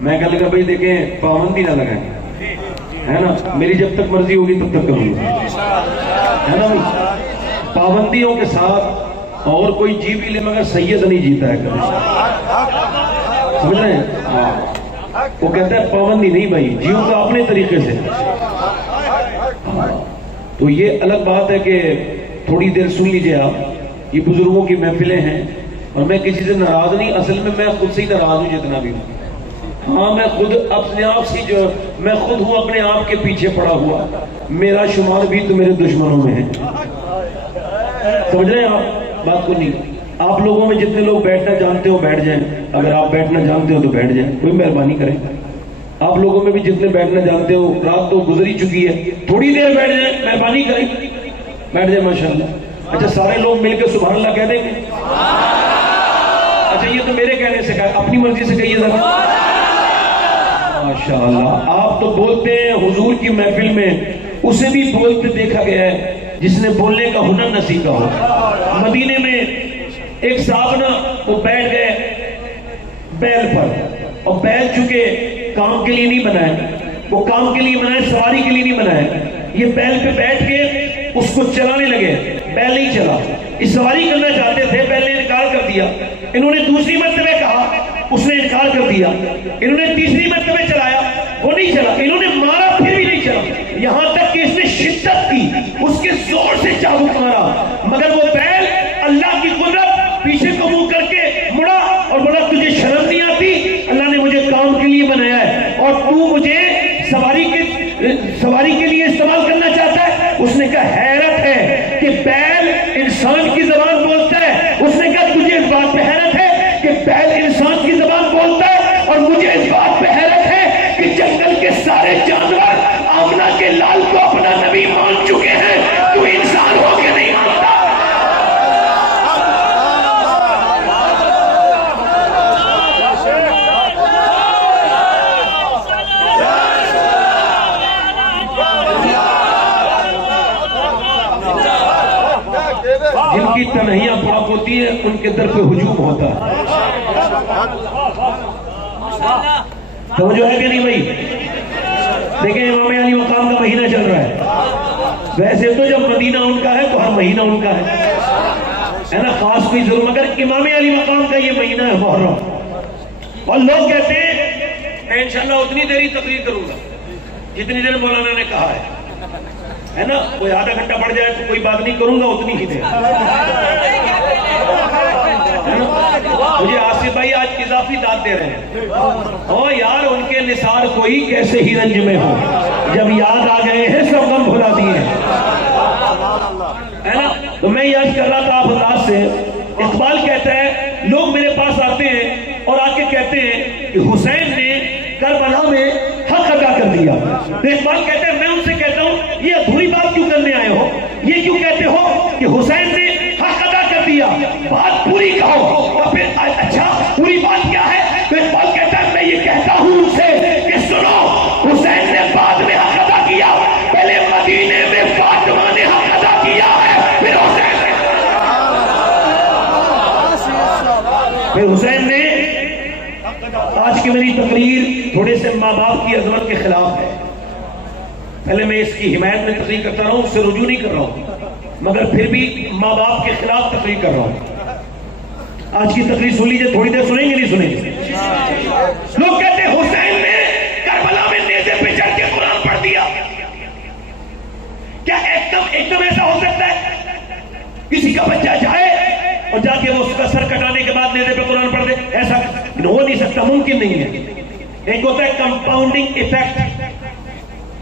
میں کہنے لگا بھائی دیکھیں پابندی نہ لگائیں، ہے نا، میری جب تک مرضی ہوگی تب تک کروں گا، ہے نا بھائی، پابندیوں کے ساتھ، اور کوئی جی بھی لے مگر سید نہیں جیتا ہے کبھی، سمجھ رہے ہیں؟ ہاں، وہ کہتا ہے پابندی نہیں بھائی، جیوں کا اپنے طریقے سے۔ تو یہ الگ بات ہے کہ تھوڑی دیر سن لیجئے آپ، یہ بزرگوں کی محفلیں ہیں، اور میں کسی سے ناراض نہیں، اصل میں خود سے ہی ناراض ہوں جتنا بھی ہوں۔ ہاں میں خود اپنے آپ سے میں خود ہوں اپنے آپ کے پیچھے پڑا ہوا، میرا شمار بھی تو میرے دشمنوں میں ہے، سمجھ رہے ہیں آپ بات کو؟ نہیں، آپ لوگوں میں جتنے لوگ بیٹھنا جانتے ہو بیٹھ جائیں، اگر آپ بیٹھنا جانتے ہو تو بیٹھ جائیں، کوئی مہربانی کریں۔ آپ لوگوں میں بھی جتنے بیٹھنا جانتے ہو، رات تو گزر ہی چکی ہے، تھوڑی دیر بیٹھ جائیں، مہربانی کریں، بیٹھ جائیں ماشاءاللہ۔ اچھا سارے لوگ مل کے سبحان اللہ کہہ دیں گے؟ اچھا یہ تو میرے کہنے سے کہا، اپنی مرضی سے کہیے ذرا۔ ماشاءاللہ آپ تو بولتے ہیں، حضور کی محفل میں اسے بھی بولتے دیکھا گیا ہے جس نے بولنے کا ہنر نہ سیکھا ہو۔ مدینے میں ایک صاحب نا وہ بیٹھ گئے بیل پر، اور بیل چونکہ کام کے لیے نہیں بنا ہے، وہ کام کے لیے بنا ہے، سواری کے لیے نہیں بنا ہے۔ یہ بیل پہ بیٹھ کے اس کو چلانے لگے، بیل نہیں چلا، اس سواری کرنا چاہتے تھے، بیل نے انکار کر دیا۔ انہوں نے دوسری مرتبہ کہا، اس نے انکار کر دیا۔ انہوں نے تیسری مرتبہ چلایا، وہ نہیں چلا۔ انہوں نے مارا، پھر بھی نہیں چلا، یہاں تک کہ اس نے شدت کی، اس کے زور سے چابک مارا، مگر وہ بیل اللہ کی قدرت پیچھے کو منہ کر کے مڑا اور بولا تجھے شرم نہیں آتی؟ اللہ نے مجھے کام کے لیے بنایا ہے اور تو مجھے سواری کے لیے استعمال کرنا چاہتا ہے۔ اس نے کہا حیرت ہے کہ بیل انسان کی زبان بولتا ہے۔ اس نے کہا تجھے اس بات پہ حیرت ہے کہ بیل انسان کی زبان بولتا ہے، اور مجھے اس بات پہ حیرت ہے کہ جنگل کے سارے جانور آمنہ کے لال کو اپنا نبی مان چکے ہیں، تو انسان ہو کے نہیں مانتا۔ جن کی تنہیاں پاک ہوتی ہیں ان کے در پہ ہجوم ہوتا ہے۔ توجہ ہے کہ نہیں بھائی؟ دیکھیں امام علی مقام کا مہینہ چل رہا ہے، ویسے تو جب مدینہ ان کا ہے تو ہر مہینہ ان کا ہے نا، خاص کوئی ضرور، مگر امام علی مقام کا یہ مہینہ ہے محرم، اور لوگ کہتے ہیں میں انشاءاللہ اتنی دیر تقریر کروں گا جتنی دیر مولانا نے کہا ہے نا، کوئی آدھا گھنٹہ بڑھ جائے تو کوئی بات نہیں، کروں گا اتنی ہی دیر۔ مجھے آصف بھائی آج اضافی داد دے رہے ہیں، او یار ان کے نثار کوئی کیسے ہی رنج میں ہو، جب یاد آ گئے ہیں سب غم بھلا دیے ہیں، ہے نا۔ تو میں یاد کر رہا تھا آپ انداز سے، اقبال کہتا ہے لوگ میرے پاس آتے ہیں اور آ کے کہتے ہیں کہ حسین نے کربلا میں حق ادا کر دیا، تو اقبال کہتا ہے میں ان سے کہتا ہوں یہ ادھوری بات کیوں کرنے آئے ہو، یہ کیوں کہتے ہو کہ حسین نے حق ادا کر دیا، بات پوری کہو، اور پھر اچھا پوری بات کیا ہے؟ تو اقبال کہتا ہے میں یہ کہتا ہوں ان سے کہ سنو، حسین نے بعد میں حق ادا کیا، پہلے مدینے میں فاطمہ نے حق ادا کیا ہے، پھر حسین نے آج کی میری تقریر تھوڑے سے ماں باپ کی عظمت کے خلاف ہے، پہلے میں اس کی حمایت میں تقریر کرتا رہا ہوں، اس سے رجوع نہیں کر رہا ہوں، مگر پھر بھی ماں باپ کے خلاف تقریر کر رہا ہوں۔ آج کی تقریر سن لیجئے، تھوڑی دیر سنیں گے نہیں سنیں گے؟ لوگ کہتے ہیں حسین نے کربلا میں نیزے پہ چڑھ کے قرآن پڑھ دیا، کیا ایک دم ایسا ہو سکتا ہے کسی کا بچہ جائے اور جا کے وہ اس کا سر کٹانے کے بعد نیزے پہ قرآن پڑھ دے؟ ایسا ہو نہیں سکتا، ممکن نہیں ہے۔ ایک ہوتا ہے کمپاؤنڈنگ ایفیکٹ،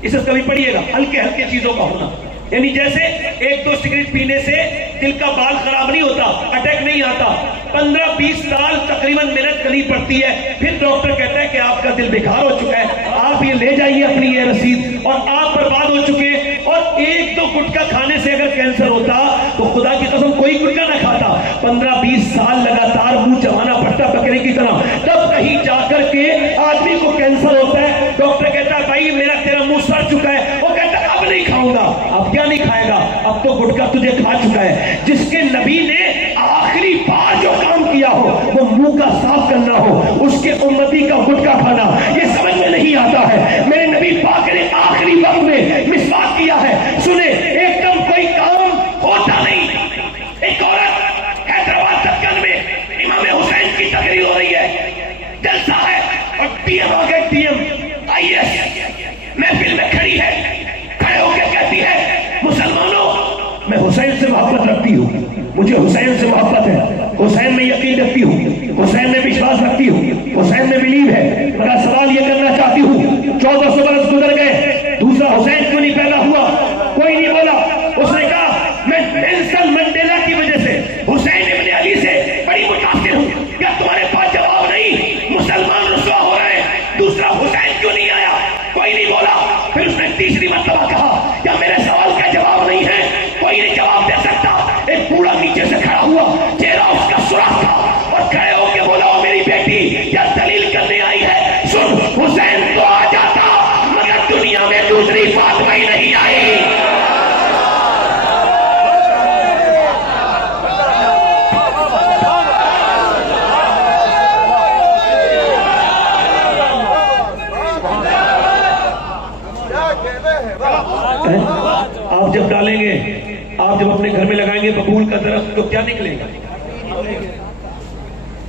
اسے کبھی پڑھیے گا، ہلکے ہلکے چیزوں کا ہونا، یعنی جیسے ایک دو سگریٹ پینے سے دل کا بال خراب نہیں ہوتا، اٹیک نہیں آتا، 15-20 سال تقریباً محنت کرنی پڑتی ہے، پھر ڈاکٹر کہتا ہے کہ آپ کا دل بیکار ہو چکا ہے، آپ یہ لے جائیے اپنی یہ رسید، اور آپ برباد ہو چکے۔ اور ایک دو گٹکا کھانے سے اگر کینسر ہوتا تو خدا کی قسم کوئی گٹکا نہ کھاتا، 15-20 سال لگاتار منہ چبانا پڑتا بکرے کی طرح، تب کہیں جا کر کے آدمی کو کینسر ہوتا ہے۔ ڈاکٹر کہتا ہے بھائی میرا تیرا منہ سڑ چکا ہے، وہ کہتا ہے اب نہیں کھاؤں گا۔ اب کیا نہیں کھائے گا؟ اب تو گٹکا تجھے کھا چکا ہے۔ جس کے نبی نے آخری بار جو کام کیا ہو وہ منہ کا صاف کرنا ہو، اس کے امتی کا گٹکا کھانا جلسہ ہے اور ڈی ایم آ گئے، ڈی ایم آئی ایس محفل میں کھڑی ہے، کھڑے ہو کے کہتی ہے مسلمانوں میں حسین سے محبت رکھتی ہوں، مجھے حسین سے محبت ہے، حسین میں یقین رکھتی ہوں، حسین میں وشواس رکھتی ہوں، حسین میں بلیو ہے، مگر سوال یہ کرنا چاہتی ہوں 1400 برس گزر گئے، دوسرا حسین کیوں نہیں پیدا ہوا؟ کوئی نہیں بولا۔ اس نے کہا میں نیلسن منڈیلا کی وجہ سے حسین ابن علی سے بڑی متاثر ہوں۔ کیا تمہارے پاس جواب نہیں؟ مسلمان رسوا ہو رہے ہیں، دوسرا حسین کیوں نہیں آیا؟ کوئی نہیں بولا۔ پھر اس نے تیسری مرتبہ کہا کیا میرے سوال کا جواب نہیں ہے؟ کوئی نہیں جواب دے سکتا۔ ایک بوڑھا نیچے سے کھڑا ہوا، چہرہ اس کا سوراخ تھا، اور کھڑے ہو کے بولا او میری بیٹی کیا دلیل کرنے آئی ہے؟ سن، حسین تو آ جاتا مگر دنیا میں دوسری فاطمہ ہی نہیں آئی۔ آپ جب ڈالیں گے، آپ جب اپنے گھر میں لگائیں گے ببول کا درخت تو کیا نکلے گا؟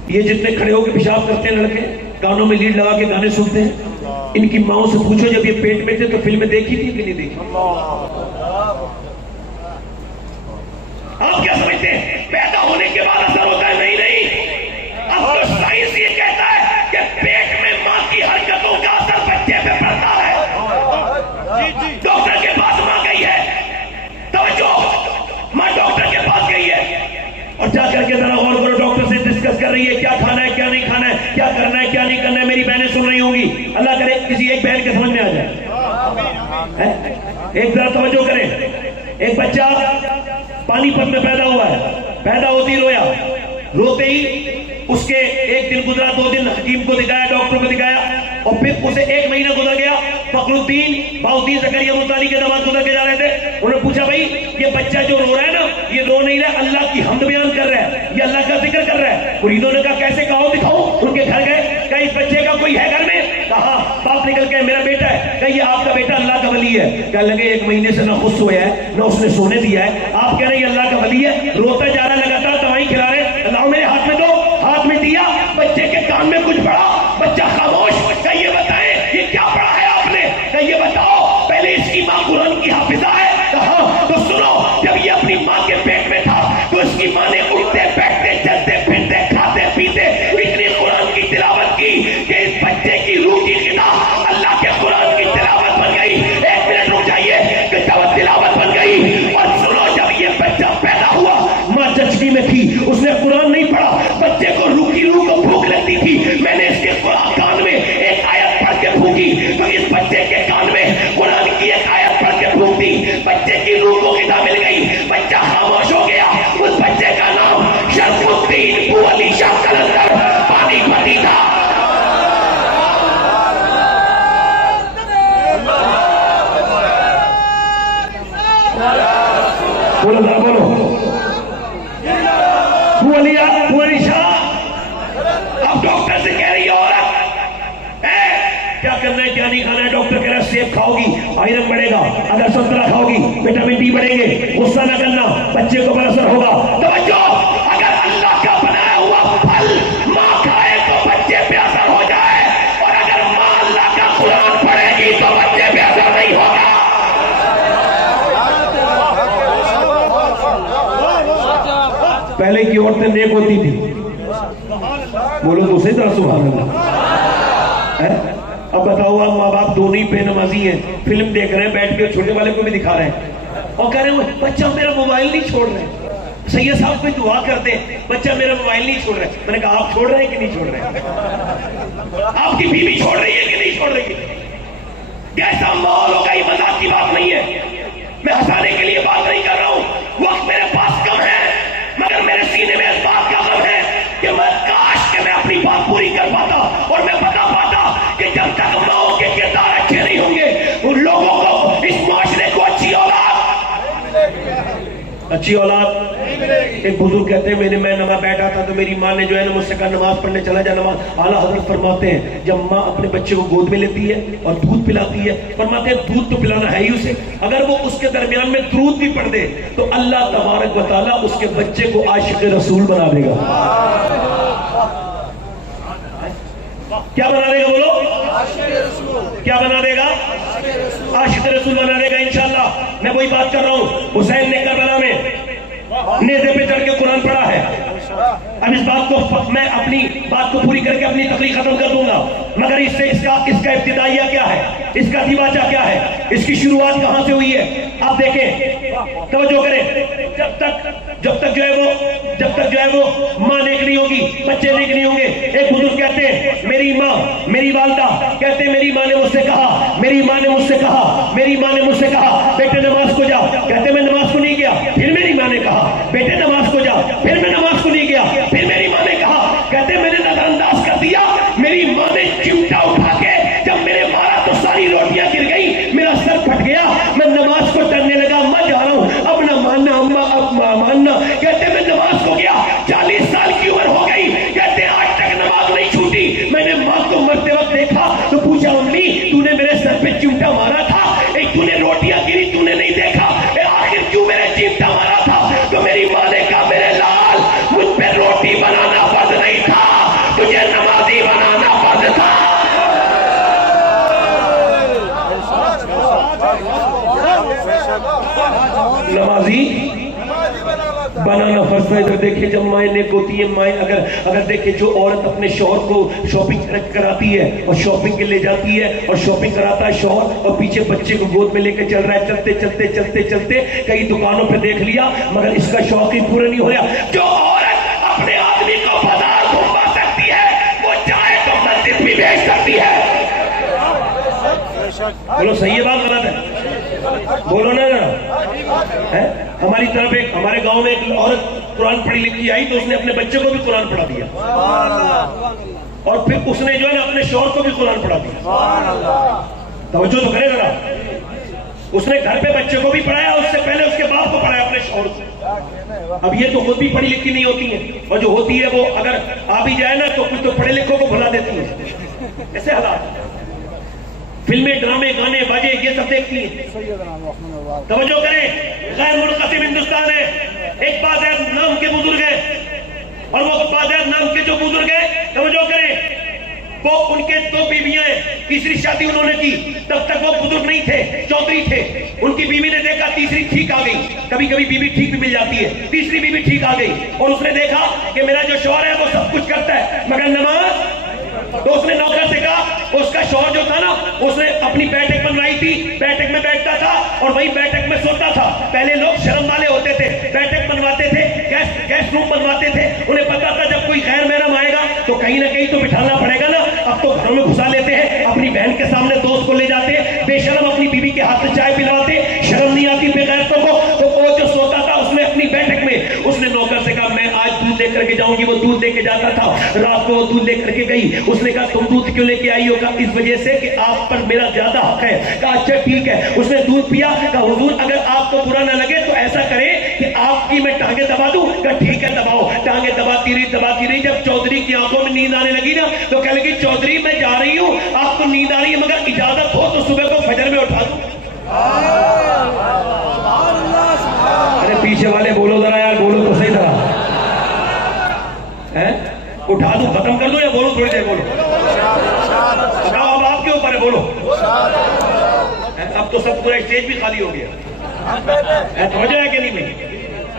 یہ جتنے کھڑے ہو کے پیشاب کرتے ہیں لڑکے، کانوں میں لیڈ لگا کے گانے سنتے ہیں، ان کی ماؤں سے پوچھو جب یہ پیٹ میں تھے تو فلمیں دیکھی تھی کہ نہیں دیکھی؟ آپ کیا سمجھتے ہیں پیدا ہونے کے بعد اثر ہوتا ہے؟ نہیں نہیں، اب تو سائنس یہ کہتا ہے کہ پیٹ میں ماں کی حرکتوں کا اثر بچے پہ پڑتا ہے۔ ڈاکٹر کے پاس ماں گئی ہے، توجہ، ماں ڈاکٹر کے پاس گئی ہے اور جا کر کے ذرا غور کرو، ڈاکٹر سے ڈسکس کر رہی ہے کیا کھانا ہے کیا نہیں کھانا ہے، کیا کرنا ہے کیا نہیں کرنا ہے۔ میری بہنیں سن رہی ہوں گی، اللہ کرے کسی ایک بہن کے سمجھ میں آ جائے۔ ایک ذرا توجہ کریں، ایک بچہ پانی پت میں پیدا ہوا ہے، پیدا ہوتی رویا، روتے ہی اس کے ایک دن گزرا، 2 دن حکیم کو دکھایا، ڈاکٹر کو دکھایا، اور پھر اسے 1 مہینہ گزر گیا۔ فخر الدین باؤدین زکریا مطالعی کے داماد گزر کے جا رہے تھے، انہوں نے پوچھا بھائی یہ بچہ جو رو رہا ہے نا، یہ رو نہیں رہا، اللہ کی حمد بیان کر رہا ہے، یہ اللہ کا ذکر کر رہا ہے۔ مریدوں نے کہا کیسے، کہو دکھاؤ۔ ان کے گھر گئے، کہا اس بچے کا کوئی ہے گھر میں؟ کہا باپ نکل کے میرا بیٹا ہے۔ کہا یہ آپ کا بیٹا اللہ کا ولی ہے؟ کہنے لگے 1 مہینے سے نہ خود سویا ہے نہ اس نے سونے دیا ہے، آپ کہہ رہے ہیں یہ اللہ کا ولی ہے؟ روتا جا رہا، لگاتار دوائی کھلا رہے، اللہ میرے ہاتھ میں دو، ہاتھ میں دیا، بچے کے کان میں کچھ پڑا، بچہ خاموش۔ کہ یہ بتائیں یہ کیا پڑھا ہے آپ نے؟ کہ یہ بتاؤ پہلے اس کی ماں قرآن کی حافظہ ہے؟ کہا تو سنو، جب یہ اپنی ماں کے پیٹ میں تھا تو اس کی ماں نے اٹھتے بیٹھتے چلتے پھرتے کھاتے پیتے اتنی قرآن کی تلاوت کی کہ اس بچے کی روح کی غذا اللہ کے قرآن کی تلاوت بن گئی۔ 1 منٹ رک جائیے، کہ جب تلاوت بن گئی، اور سنو جب یہ بچہ پیدا ہوا ماں چچکی میں تھی، اس نے قرآن نہیں پڑھا، بچے کو روح کو بھوک لگتی تھی، میں نے اس کے قرآن کان میں ایک آیت پڑھ کے پھونکی تو اس بچے کے کان میں قرآن کی ایک آیت پڑھ کے پھونک دی، بچے کی روح کو غذا مل گئی، بچہ خاموش ہو گیا۔ اس بچے کا نام شرف الدین ابو علی شاہ قلندر پانی پتی تھا۔ بولو ذرا بولو، ابو علی شاہ۔ اب ڈاکٹر سے کہہ رہی ہے عورت کیا کرنا ہے کیا نہیں کھانا ہے؟ ڈاکٹر کہہ رہا ہے سیب کھاؤ گی آئرن بڑھے گا، اگر سنترا کھاؤ گی وٹامن ڈی بڑھیں گے، غصہ نہ کرنا بچے کو بڑا اثر ہوگا۔ توجہ، اگر اللہ کا بنایا ہوا پھل ماں کھائے تو بچے پہ اثر ہو جائے، اور اگر ماں اللہ کا قرآن پڑھے گی تو بچے پہ اثر نہیں ہوگا۔ پہلے کی عورتیں نیک ہوتی تھی، بولو تو صحیح طرح سبحان اللہ۔ اب بتاؤ آپ ماں باپ دونوں ہی بے نمازی ہیں، فلم دیکھ رہے ہیں بیٹھ کے، چھوٹے والے کو بھی دکھا رہے ہیں اور کہہ رہے ہیں بچہ میرا موبائل نہیں چھوڑ رہے۔ سید صاحب کوئی دعا کرتے ہیں بچہ میرا موبائل نہیں چھوڑ رہا ہے۔ میں نے کہا آپ چھوڑ رہے ہیں کہ نہیں چھوڑ رہے؟ آپ کی بیوی چھوڑ رہی ہے کہ نہیں چھوڑ رہی؟ کیسا ماحول ہوگا، یہ مذاق کی بات نہیں ہے، میں ہنسانے کے لیے بات نہیں کر رہا ہوں۔ وقت میرے پاس کم ہے مگر میرے سینے میں اس بات کا غم ہے کہ میں کاش کہ میں اپنی بات پوری کر پاتا اور میں بتا پاتا کہ جب تک ماؤں کے کردار اچھے نہیں ہوں گے ان لوگوں کو، اس معاشرے کو اچھی اولاد ایک بزرگ کہتے ہیں میں نماز بیٹھا تھا تو میری ماں نے جو ہے نا مجھ سے کہا نماز پڑھنے چلا جا نماز۔ اعلیٰ حضرت فرماتے ہیں جب ماں اپنے بچے کو گود میں لیتی ہے اور دودھ پلاتی ہے، فرماتے ہیں دودھ تو پلانا ہے ہی اسے، اگر وہ اس کے درمیان میں درود بھی پڑھ دے تو اللہ تبارک و تعالیٰ اس کے بچے کو عاشق رسول بنا دے گا۔ کیا بنا دے گا بولو؟ کیا بنا دے گا؟ عاشق رسول بنا دے گا انشاءاللہ. میں وہی بات کر رہا ہوں، حسین نے کربلا میں نیزے پہ چڑھ کے قرآن پڑھا ہے. اب اس بات کو میں اپنی بات کو پوری کر کے اپنی تقریر ختم کر دوں گا، مگر اس سے اس کا ابتدائیہ کیا ہے، اس کا دیواچہ کیا ہے، اس کی شروعات کہاں سے ہوئی ہے. آپ دیکھیں، توجہ کریں، جب تک جو ہے وہ ماں نیک نہیں ہوگی بچے نیک نہیں ہوں گے. ایک بزرگ کہتے ہیں میری ماں، میری والدہ کہتے ہیں میری ماں نے مجھ سے کہا، میری ماں نے مجھ سے کہا، میری ماں نے مجھ سے کہا بیٹے نماز کو جا. کہتے میں نماز کو نہیں گیا. پھر میری ماں نے کہا بیٹے نماز کو جا. پھر میں نماز کو نہیں گیا. پھر میری ماں نے کہا، کہتے میں نے نظر انداز کر دیا. میری ماں نے چمٹا اٹھا کے جب میرے مارا تو ساری روٹیاں گر گئی، میرا سر پھٹ گیا. میں نماز کو ڈرنے لگا، میں جا رہا ہوں، اب نہ ماننا اما، اب ماننا. کہتے میں نماز کو گیا، 40 سال کی عمر ہو گئی. کہتے آج تک نماز نہیں چھوٹی. میں نے ماں کو مرتے وقت دیکھا تو پوچھا امی تو نے میرے سر پہ چمٹا مارا تھا، ایک تو نے روٹیاں گری تو نے نہیں دیکھا، آخر کیوں میرے چمٹا مارا تھا؟ تو میری ماں نے کہا میرے لال مجھ پہ روٹی بنانا فرض نہیں تھا، تجھے نمازی بنانا فرض تھا. نمازی بنانا فرض ہے. ادھر دیکھیں جب مائیں نیک ہوتی ہیں، مائیں اگر دیکھیں جو عورت اپنے شوہر کو شاپنگ کراتی ہے اور شاپنگ کے لے جاتی ہے اور شاپنگ کراتا ہے شوہر اور پیچھے بچے کو گود میں لے کے چل رہا ہے، چلتے چلتے چلتے چلتے کئی دکانوں پہ دیکھ لیا مگر اس کا شوق ہی پورا نہیں ہوا. جو عورت اپنے آدمی کو بازار گھما سکتی ہے وہ چاہے تو مسجد بھی بھیج سکتی ہے. بولو صحیح ہے بات غلط ہے؟ بولو نا. ہماری طرف ایک ہمارے گاؤں میں ایک عورت قرآن پڑھی لکھی آئی تو اس نے اپنے بچے کو بھی قرآن پڑھا دیا اور پھر اس نے جو ہے نا اپنے شوہر کو بھی قرآن پڑھا دیا. توجہ تو کرے ذرا. اس نے گھر پہ بچے کو بھی پڑھایا، اس سے پہلے اس کے باپ کو پڑھایا اپنے شوہر کو. اب یہ تو خود بھی پڑھی لکھی نہیں ہوتی ہیں اور جو ہوتی ہے وہ اگر آ بھی جائے نا تو کچھ تو پڑھے لکھوں کو بھلا دیتی ہیں. ایسے حالات، فلمیں ڈرامے گانے باجے یہ سب دیکھتی ہیں. توجہ کریں، غیر منقسم ہندوستان ہے. ایک بازید نام کے بزرگ ہیں اور وہ بازید نام کے جو بزرگ ہیں توجہ کریں وہ ان کے 2 بیویاں ہیں. تیسری شادی انہوں نے کی، تب تک وہ بزرگ نہیں تھے، چودھری تھے. ان کی بیوی نے دیکھا تیسری ٹھیک آ گئی. کبھی کبھی بیوی ٹھیک بھی مل جاتی ہے. تیسری بیوی ٹھیک آ گئی اور اس نے دیکھا کہ میرا جو شوہر ہے وہ سب کچھ کرتا ہے مگر نماز. تو اس نے نوکر سے کہا، اس کا شوہر جو تھا نا اس نے اپنی بیٹھک بنوائی تھی، بیٹھک میں بیٹھتا تھا اور وہی بیٹھک میں سوتا تھا. پہلے لوگ شرم والے ہوتے تھے، بیٹھک بنواتے تھے، گیسٹ روم بنواتے تھے. انہیں پتا تھا جب کوئی غیر محرم آئے گا تو کہیں نہ کہیں تو بٹھانا پڑے گا نا. اب تو گھروں میں گھسا لیتے ہیں، اپنی بہن کے سامنے دوست کو لے جاتے ہیں، بے شرم اپنی بیوی کے ہاتھ سے چائے پلاتے. شرم نہیں آتی بے غیرتوں کو. تو وہ جو سوتا تھا اس نے اپنی بیٹھک میں اس نے نوکر سے کہا میں آج دودھ لے کر کے جاؤں گی. وہ دودھ لے کے جاتا تھا، رات کو وہ دودھ لے کر کے گئی. اس نے کہا تم دودھ کیوں لے کے آئی ہو؟ کہا اس وجہ سے کہ آپ پر میرا زیادہ حق ہے. کہا اچھا ٹھیک ہے. اس نے دودھ پیا. کہا حضور اگر آپ کو برا نہ لگے تو ایسا کریں کہ آپ کی میں ٹانگیں دبا دوں. کہا ٹھیک ہے دباؤ. ٹانگیں دباتی رہی. جب چودھری کی آنکھوں میں نیند آنے لگی نا تو کہنے لگی چودھری میں جا رہی ہوں، آپ کو نیند آ رہی ہے مگر اجازت ہو تو صبح کو فجر میں اٹھا دوں. ارے پیچھے والے بولو ذرا یار، بولو تو صحیح طرح. اٹھا دوں، ختم کر دوں یا بولو تھوڑی دیر؟ بولو. اب آپ کے اوپر ہے، بولو. اب تو سب پورا اسٹیج بھی خالی ہو گیا. توجہ ہے کہ نہیں بھائی؟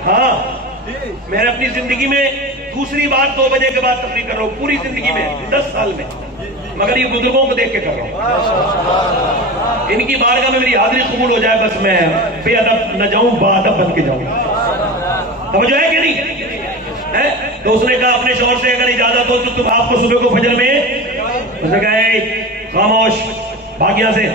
ہاں میں نے اپنی زندگی میں دوسری بار 2 بجے کے بعد تقریر کر رہا ہوں پوری زندگی میں 10 سال میں، مگر یہ بزرگوں کو دیکھ کے کر رہا ہوں. ان کی بارگاہ میں میری حاضری قبول ہو جائے بس میں بے ادب نہ جاؤں، با ادب بن کے جاؤں. توجہ ہے کہ نہیں؟ تو اس نے کہا اپنے شوہر سے اگر اجازت ہو تو تم آپ کو صبح کو فجر میں. اس نے کہا خاموش، بھاگ یہاں سے،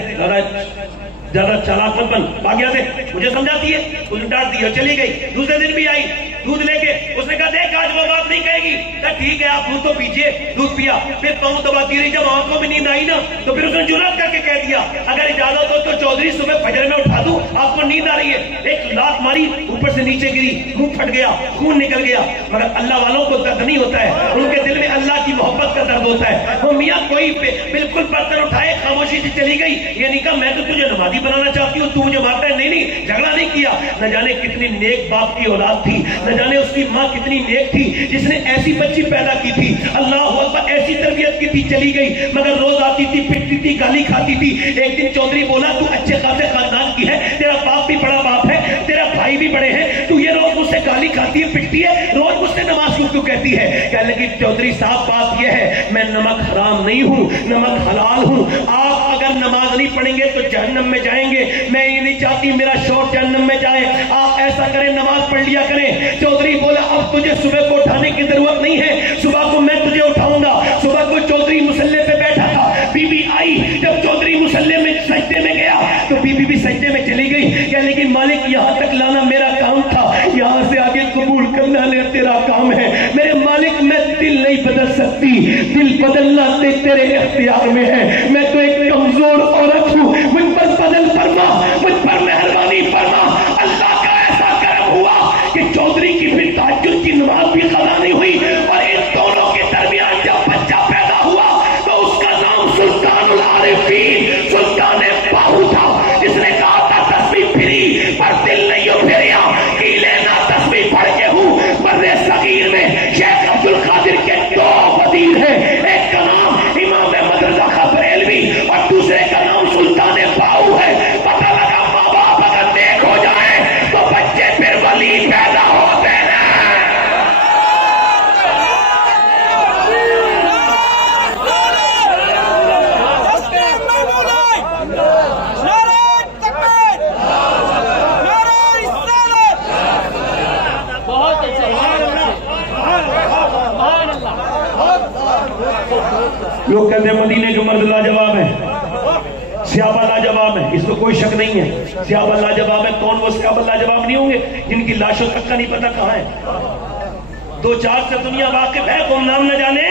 زیادہ چالاک مت بن، بھاگ یہاں سے، مجھے سمجھاتی ہے. اس نے ڈانٹ دی اور چلی گئی. دوسرے دن بھی آئی دودھ لے کے. اس نے کہا دیکھ آج وہ بات نہیں کہے گی. کہا ٹھیک ہے آپ دودھ تو پیجیے. دودھ پیا. پھر پاؤں دباتی رہی. جب آنکھوں میں نیند آئی نا تو پھر اس نے جرات کر کے کہہ دیا اگر اجازت ہو تو چودھری صبح فجر میں اٹھا دوں، آپ کو نیند آ رہی ہے. ایک لات ماری، اوپر سے نیچے گری، منہ پھٹ گیا، خون نکل گیا. مگر اللہ والوں کو درد نہیں ہوتا ہے، ان کے دل میں اللہ کی محبت کا درد ہوتا ہے. وہ میاں کوئی بالکل برتن اٹھائے خاموشی سے چلی گئی. یہ نہیں کہا میں تو تجھے نمازی بنانا چاہتی ہوں، تو مجھے مارتا ہے. نہیں، جھگڑا نہیں کیا. نہ جانے کتنی نیک باپ کی اولاد تھی، نہ جانے اس کی ماں کتنی نیک تھی جس نے ایسی بچی پیدا کی تھی. اللہ اکبر، ایسی ایسی تربیت کی تھی چلی گئی، مگر روز آتی تھی، پٹتی تھی، گالی کھاتی تھی۔ ایک دن چودھری بولا تو اچھے خاصے خاندان کی ہے، تیرا باپ بھی بڑا باپ ہے، تیرا بھائی بھی بڑے ہیں، تو یہ روز مجھ سے گالی کھاتی ہے، پٹتی ہے، روز مجھ سے نماز کیوں کہتی ہے؟ کہنے لگی چودھری صاحب بات یہ ہے میں نمک حرام نہیں ہوں، نمک حلال ہوں۔ آپ اگر نماز نہیں پڑھیں گے تو جہنم میں جائیں گے، میں یہ نہیں چاہتی میرا شوہر جہنم میں جائے، آپ ایسا کریں نماز پڑھ لیا کریں۔ چودھری بولا اب تجھے صبح کو اٹھانے کی ضرورت نہیں ہے، صبح کو میں تجھے اٹھاؤں گا۔ صبح کو چودھری مصلے پہ بیٹھا تھا، بی بی آئی، جب چودھری مصلے میں سجدے میں گیا تو بی بی بھی سجدے میں چلی گئی، کہنے لگی مالک یہاں تک لانا میرا کام تھا، یہاں سے آگے قبول کرنا تیرا کام ہے۔ میرے مالک میں دل نہیں بدل سکتی، دل بدلنا تیرے اختیار میں ہے، میں تو ایک کمزور عورت ہوں، مجھ پر بدل فرما، مجھ پر مہربانی فرما۔ اللہ کا ایسا کرم ہوا کہ چودھری کی پھر تہجد کی نماز بھی قضا نہیں ہوئی، اور ان دونوں کے درمیان جب بچہ پیدا ہوا تو اس کا نام سلطان العارفین سلطان باہو تھا، جس نے کہا تھا تسبیح پھری پر دل نہیں پھریا، کی لینا تسبیح پڑھ کے ہوں۔ بر صغیر میں شیخ عبد القادر کے دو وزیر ہیں، ایک کا نام امام احمد رضا خاں بریلوی اور دوسرے کا نام سلطان باہو ہے۔ پتہ لگا ماں باپ اگر نیک ہو جائیں تو بچے پھر ولی پیدا ہوتے ہیں۔ لوگ کہتے ہیں مدینے کے مرد لاجواب ہیں، صحابہ لاجواب ہیں، اس میں کوئی شک نہیں ہے، صحابہ لاجواب ہیں۔ کون وہ صحابہ لاجواب نہیں ہوں گے جن کی لاشوں تک کا نہیں پتہ کہاں ہے؟ دو چار سے دنیا واقف ہے، کوئی نام نہ جانے،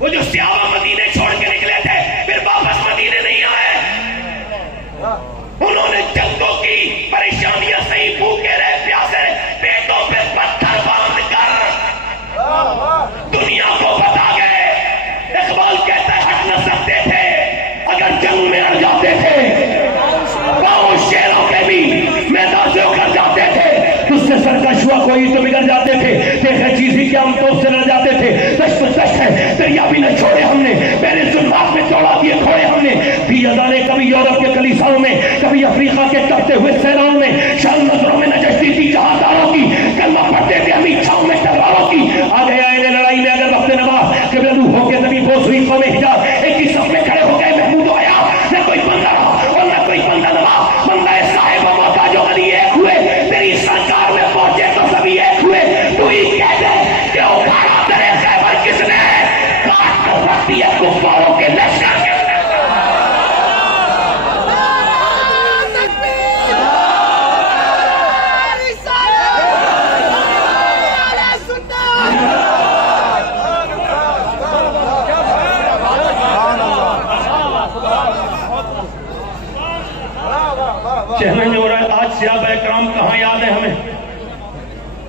وہ جو صحابہ مدینے چھوڑ کے نکلے تھے پھر واپس مدینے نہیں آئے، انہوں نے جنگوں کی پریشانیاں صحیح، بھوکے رہے، پیاسے رہے، پیٹوں پہ پتھر باندھ کر دنیا کو بتا گئے۔ اقبال کہتا ہے ہٹ نہ سکتے تھے اگر جنگ میں اڑ جاتے تھے، پاؤں شیروں کے بھی میدان سے اکھڑ جاتے تھے، تجھ سے سرکش ہوا کوئی تو بگڑ جاتے تھے، دیکھے چیز ہی کیا ہم تو اس سے لڑ جاتے تھے، دشت دشت ہے دریا بھی نہ چھوڑے ہم نے، پہلے ظلمات میں دوڑا دیے کھوڑے ہم نے، بھی ادانے کبھی یورپ کے کلیساؤں میں، کبھی افریقہ کے تپتے ہوئے صحراؤں میں، شان نظروں میں نجشتی تھی جہانداروں کی، کلمہ پڑھتے تھے ہمیں چھاؤں میں تلواروں کی، آ گیا انہیں لڑائی میں اگر وقت نماز قبلہ روح ہو کے نبی بوس ہوئی قوم حجاز، ایک ہی صف میں کھڑے ہو گئے محمود و آیا، نہ کوئی بندہ رہا اور نہ کوئی بندہ نوا، بندہ صاحب موتا جو علی ایک ہوئے، تیری سرکار میں پہنچے تو سبھی ایک ہوئے، تو ہی کہہ دے کہ اکھاڑا تیرے خیبر کس نے، کاٹ کر رکھ دیا کفاروں کے لشکر کے۔ چیلنج ہو رہا ہے آج صحابہ اکرام کہاں یاد ہے ہمیں؟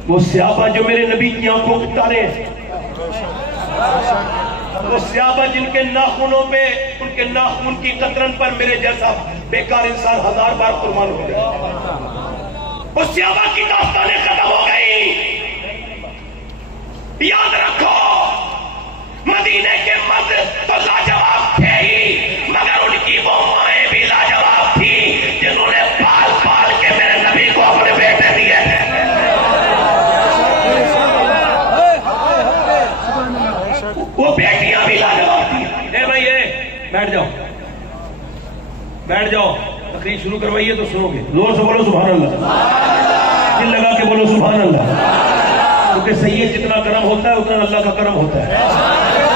وہ صحابہ جو میرے نبی کی آنکھوں کے تارے ہیں، وہ صحابہ جن کے ناخنوں پہ، ان کے ناخن کی قطرن پر میرے جیسا بیکار انسان 1000 بار قربان ہو گیا۔ وہ صحابہ کی داستانیں ختم ہو گئی۔ یاد رکھو مدینے کے مرد تو لاجواب تھے ہی، مگر ان کی وہ مائیں بھی لاجواب تھی جنہوں نے پال پال کے میرے نبی کو اپنے بیٹے دیے تھے۔ وہ بیٹیاں بھی لاجواب تھی۔ اے بھائی بیٹھ جاؤ، بیٹھ جاؤ، تقریر شروع کروائیے تو سنو گے، زور سے بولو سبحان اللہ، دل لگا کے بولو سبحان اللہ، کیونکہ سید جتنا کرم ہوتا ہے اتنا اللہ کا کرم ہوتا ہے۔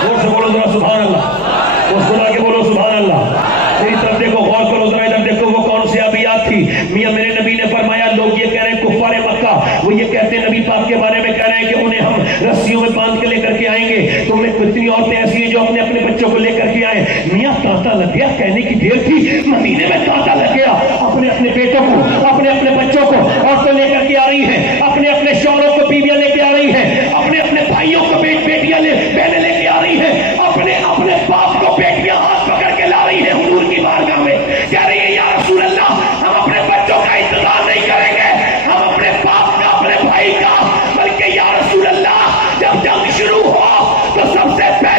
زور سے بولو ذرا سبحان اللہ، وہ سنا کے بولو سبحان اللہ۔ میری طرف دیکھو، غور کرو ذرا، ادھر دیکھو، وہ کون سی ابیات تھی؟ میاں میرے نبی نے فرمایا لوگ یہ کہہ رہے ہیں کفار مکہ، وہ یہ کہتے ہیں نبی پاک کے بارے میں کہہ رہے ہیں کہ انہیں ہم رسیوں میں باندھ کے لے کر کے آئیں گے، تم نے کتنی عورتیں ایسی ہیں جو اپنے اپنے بچوں کو لے کر کے آئے۔ میاں تانتا لگ گیا، کہنے کی دیر تھی، مدینے میں تانتا لگ گیا، اپنے اپنے بیٹوں کو، اپنے اپنے بچوں کو عورتیں لے کر کے آ رہی ہیں، اپنے اپنے شوہروں کو بیویاں لے کے آ رہی ہیں، اپنے اپنے بھائیوں کو بیٹیاں بہنیں لے کے آ رہی ہیں، اپنے اپنے باپ کو بیٹیاں ہاتھ پکڑ کے لا رہی ہیں حضور کی بارگاہ میں، کہہ رہی ہے یا رسول اللہ ہم اپنے بچوں کا انتظار نہیں کریں گے، ہم اپنے باپ کا، اپنے بھائی کا، بلکہ یا رسول اللہ جب جنگ شروع ہو تو سب سے پہلے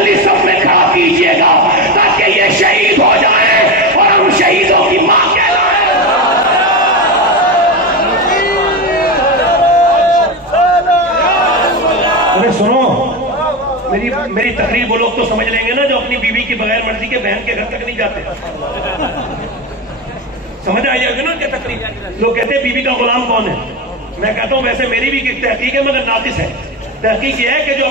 میری تقریر وہ لوگ تو سمجھ لیں گے نا جو اپنی بیوی کی بغیر مرضی کے بہن کے گھر تک نہیں جاتے. سمجھ آ جائے گا نا کہ تقریر. لوگ کہتے ہیں بیوی کا غلام کون ہے؟ میں کہتا ہوں ویسے میری بھی تحقیق ہے مگر ناقص ہے. تحقیق یہ ہے کہ جو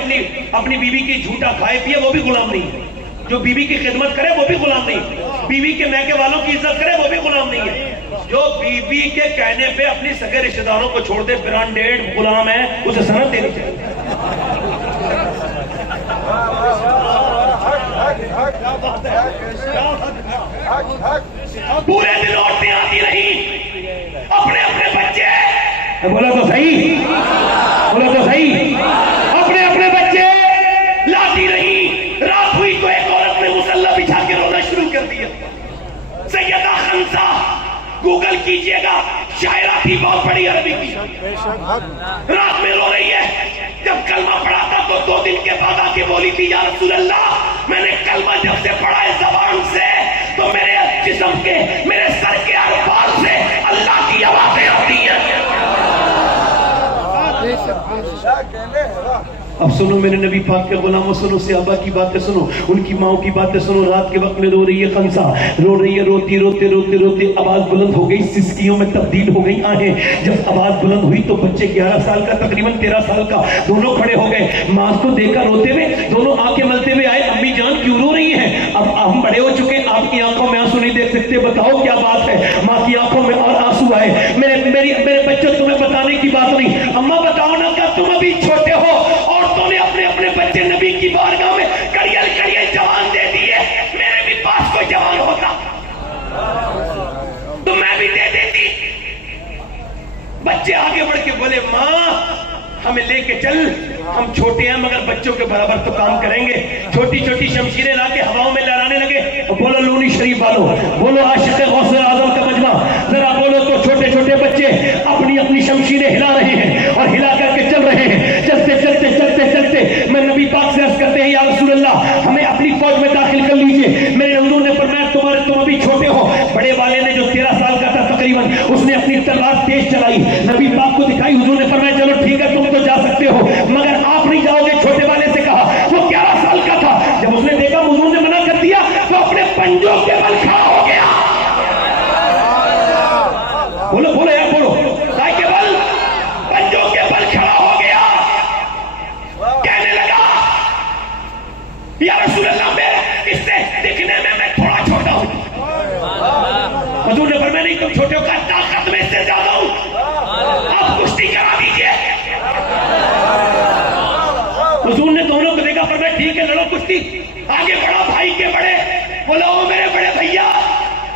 اپنی بیوی کی جھوٹا کھائے پیے وہ بھی غلام نہیں ہے. جو بیوی کی خدمت کرے وہ بھی غلام نہیں ہے. بیوی کے میکے والوں کی عزت کرے وہ بھی غلام نہیں ہے. جو بیوی کے کہنے پہ اپنی سگے رشتہ داروں کو چھوڑ دے برانڈیڈ غلام ہے, اسے سند دینی چاہیے. پورے دن عورتیں آتی رہی اپنے اپنے بچے, بولو تو صحیح, بولو تو صحیح, اپنے اپنے بچے لاتی رہی. رات ہوئی تو ایک عورت نے مصلی بچھا کے رونا شروع کر دیا. سیدہ خنسا, گوگل کیجئے گا, شاعرہ تھی بہت بڑی عربی کی, رات میں رو رہی ہے. جب کلمہ پڑھا تھا تو 2 دن کے بعد آ کے بولی تھی یا رسول اللہ میں نے کلمہ جب سے پڑھا ہے زبان سے تو میرے جسم کے, میرے سر کے اربال سے اللہ کی آوازیں آتی ہیں. اب سنو میرے نبی پاک کے غلاموں, سنو صحابہ کی باتیں سنو, ان کی ماؤں کی باتیں سنو. رات کے وقت میں رو رہی ہے خنسا, رو رہی ہے, روتی روتے روتے روتے آواز بلند ہو گئی, سسکیوں میں تبدیل ہو گئی آہیں. جب آواز بلند ہوئی تو بچے 11 سال کا تقریباً 13 سال کا دونوں کھڑے ہو گئے. ماں کو دیکھا روتے ہوئے, دونوں آنکھیں ملتے ہوئے آئے, امی جان کیوں رو رہی ہیں؟ اب ہم بڑے ہو چکے, آپ کی آنکھوں میں آنسو نہیں دیکھ سکتے, بتاؤ کیا بات ہے؟ ماں کی آنکھوں میں اور آنسو آئے. میرے بچے تمہیں بتانے کی بات نہیں, اماں بتاؤ نا کہ تم ابھی چھوٹے ہو. عورتوں نے اپنے بچے نبی کی بارگاہ میں کڑیل جوان دے دیے. میرے بھی پاس کوئی جوان ہوتا تو میں بھی دے دیتی. بچے آگے بڑھ کے بولے ماں ہمیں لے کے چل, ہم چھوٹے ہیں مگر بچوں کے برابر تو کام کریں گے. چھوٹی چھوٹی شمشیریں لا کے ہواؤں میں لہرانے لگے. بولو لونی شریف والو, بولو عاشق غوث اعظم کا مجمع, ذرا بولو تو چھوٹے چھوٹے بچے اپنی اپنی شمشیریں ہلا رہے ہیں اور ہلا کر کے چل رہے ہیں. چلتے چلتے چلتے چلتے میں نبی پاک سے عرض کرتے ہیں یا رسول اللہ ہمیں اپنی فوج میں داخل کر لیجئے. میرے حضور نے فرمایا تم ابھی چھوٹے ہو. بڑے والے نے جو 13 سال کا تھا تقریباً, اس نے اپنی تلوار تیز چلائی, نبی پاک کو دکھائی. حضور نے فرمایا چلو ٹھیک ہے تم تو جا سکتے ہو مگر آپ نہیں جاؤ گے. چھوٹے والے سے کہا, وہ 11 سال کا تھا. جب اس نے دیکھا حضور نے منع کر دیا تو اپنے پنجوں کے بل کھڑا ہو گیا. بولو بولو یار بولو, کائے کے بل, پنجوں کے بل کھڑا ہو گیا. کہنے لگا یا رسول اللہ میں اس سے دکھنے میں تھوڑا چھوٹا ہوں. حضور نے فرمایا نہیں تم چھوٹے ہو, کا طاقت میں اس سے زیادہ ہوں. آپ کشتی کرا دیجیے. حضور نے دونوں کو دیکھا, فرمایا ٹھیک ہے لڑو کشتی. آگے بڑھا بھائی کے بڑے, بولا او میرے بڑے بھیا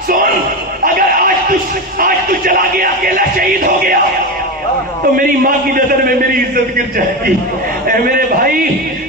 سن, اگر آج تو چلا گیا اکیلا شہید ہو گیا تو میری ماں کی نظر میں میری عزت گر جائے گی. اے میرے بھائی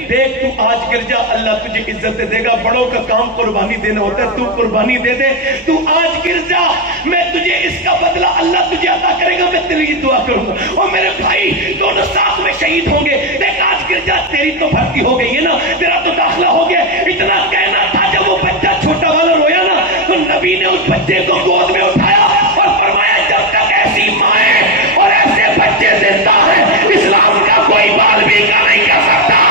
دیکھ تو آج گر جا, اللہ تجھے عزت دے گا. بڑوں کا کام قربانی دینا ہوتا ہے, تو قربانی دے دے. تو آج گر جا, میں تجھے اس کا بدلہ اللہ تجھے عطا کرے گا, میں تیری دعا کروں گا. اور میرے بھائی دونوں ساتھ میں شہید ہوں گے. دیکھ آج گر جا, تیری تو بھرتی ہو گئی ہے نا, تیرا تو داخلہ ہو گیا. اتنا کہنا تھا جب وہ بچہ چھوٹا والا رویا نا تو نبی نے اس بچے کو گود میں اٹھایا اور فرمایا جب تک ایسی مائیں اور ایسے بچے زندہ ہیں اسلام کا کوئی بال بھی کا نہیں کر سکتا.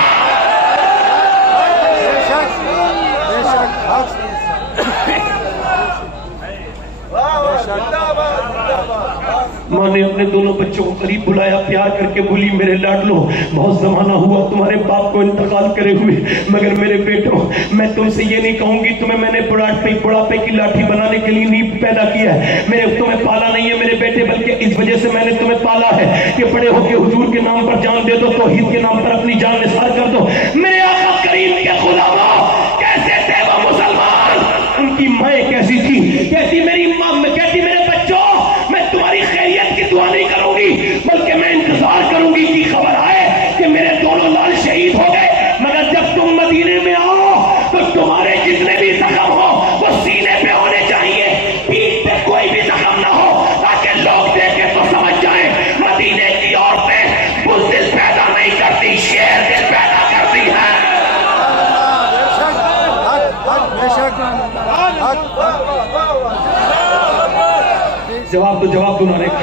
ماں نے اپنے دونوں بچوں کو قریب بلایا, پیار کر کے بولی میرے لاڈلو بہت زمانہ ہوا تمہارے باپ کو انتقال کرے ہوئے, مگر میرے بیٹوں میں تم سے یہ نہیں کہوں گی تمہیں میں نے بڑھاپے کی لاٹھی بنانے کے لیے نہیں پیدا کیا ہے. میرے تمہیں پالا نہیں ہے میرے بیٹے, بلکہ اس وجہ سے میں نے تمہیں پالا ہے کہ بڑے ہو کے حضور کے نام پر جان دے دو, توحید کے نام پر اپنی جان نثار کر دو. میرے آقا کریم کے غلاموں کیسے تھے وہ مسلمان, ان کی مائیں کیسی تھی. کہتی میری ماں, کہتی میرے بچوں میں تمہاری خیریت کی دعا نہیں کروں گی بلکہ میں انتظار کروں گی کہ خبر آئے کہ میرے دونوں لال شہید ہو گئے. مگر جب تم مدینے میں آؤ تو تمہارے جتنے بھی زخم ہو وہ سینے پہ ہونے چاہیے, پیٹھ پہ کوئی بھی زخم نہ ہو, تاکہ لوگ دیکھیں تو سمجھ جائیں مدینے کی عورتیں بزدل پیدا نہیں کرتی, شیر دل پیدا کرتی ہیں. جواب دو نعرے کا.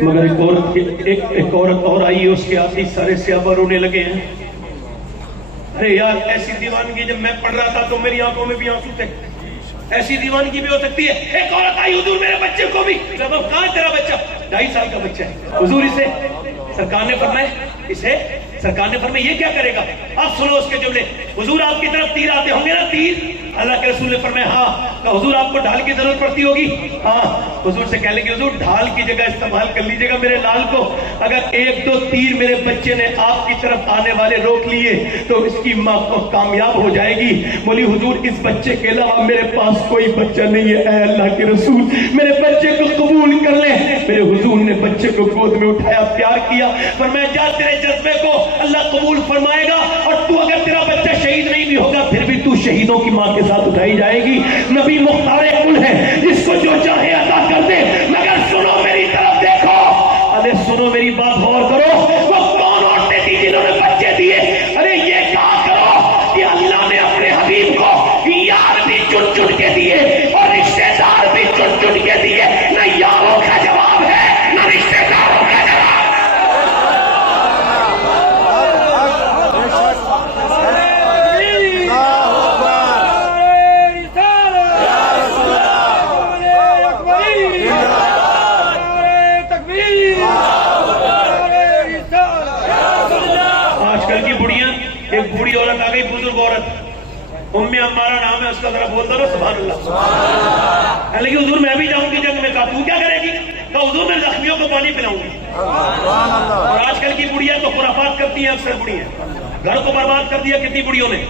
مگر ایک عورت اور آئی ہے، اس کے آتی سارے صحابہ رونے لگے ہیں. ارے یار ایسی دیوانگی جب میں پڑھ رہا تھا تو میری آنکھوں میں بھی آنسو تھے. ایسی دیوانگی بھی ہو سکتی ہے. ایک عورت آئی، حضور میرے بچے کو بھی. کہاں ہے تیرا بچہ؟ 2.5 سال کا بچہ ہے. حضور اسے سرکار نے فرمایا، اسے سرکار نے فرمایا یہ کیا کرے گا؟ اب سنو اس کے جملے. حضور آپ کی طرف تیر آتے ہوں گے نا، تیر؟ اللہ کے رسول نے فرمایا ہاں. کہ حضور آپ کو ڈھال کی ضرورت پڑتی ہوگی؟ ہاں. حضور سے کہنے لگے حضور ڈھال کی جگہ استعمال کر لیجیے گا میرے لال کو. اگر 1-2 تیر میرے بچے نے آپ کی طرف آنے والے روک لیے تو اس کی ماں کو کامیاب ہو جائے گی. بولی حضور اس بچے کے علاوہ میرے پاس کوئی بچہ نہیں ہے. اے اللہ کے رسول میرے بچے کو قبول کر لیں. میرے حضور نے بچے کو گود میں اٹھایا، پیار کیا. فرمایا جا تیرے جذبے کو اللہ قبول فرمائے گا، اور تو اگر تیرا بچہ شہید نہیں بھی ہوگا پھر بھی تو شہیدوں کی ماں کے ساتھ اٹھائی جائے گی. نبی مختار کل ہے، جس کو جو چاہے عطا کر دے. مگر سنو میری طرف دیکھو، ارے سنو میری بات غور کرو. وہ کون عورتیں تھی جنہوں نے بچے دیے؟ ارے یہ کہا کرو کہ اللہ نے اپنے حبیب کو یار بھی چن چن کے دیے اور رشتے دار بھی چن چن کے دیے. نہ یاروں کا جواب ہے نہ رشتے داروں کا جواب. ایک بوڑھی عورت آ گئی، بزرگ عورت، عمارہ نام ہے اس کا، ذرا بول دو نا سبحان اللہ. لیکن حضور میں بھی جاؤں گی جنگ میں. کہا تو کیا کرے گی؟ کہا حضور میں زخمیوں کو پانی پلاؤں گی. اور آج کل کی بڑھیاں تو خرافات کرتی ہیں، اکثر بڑھیاں گھر کو برباد کر دیا کتنی بڑھیوں نے.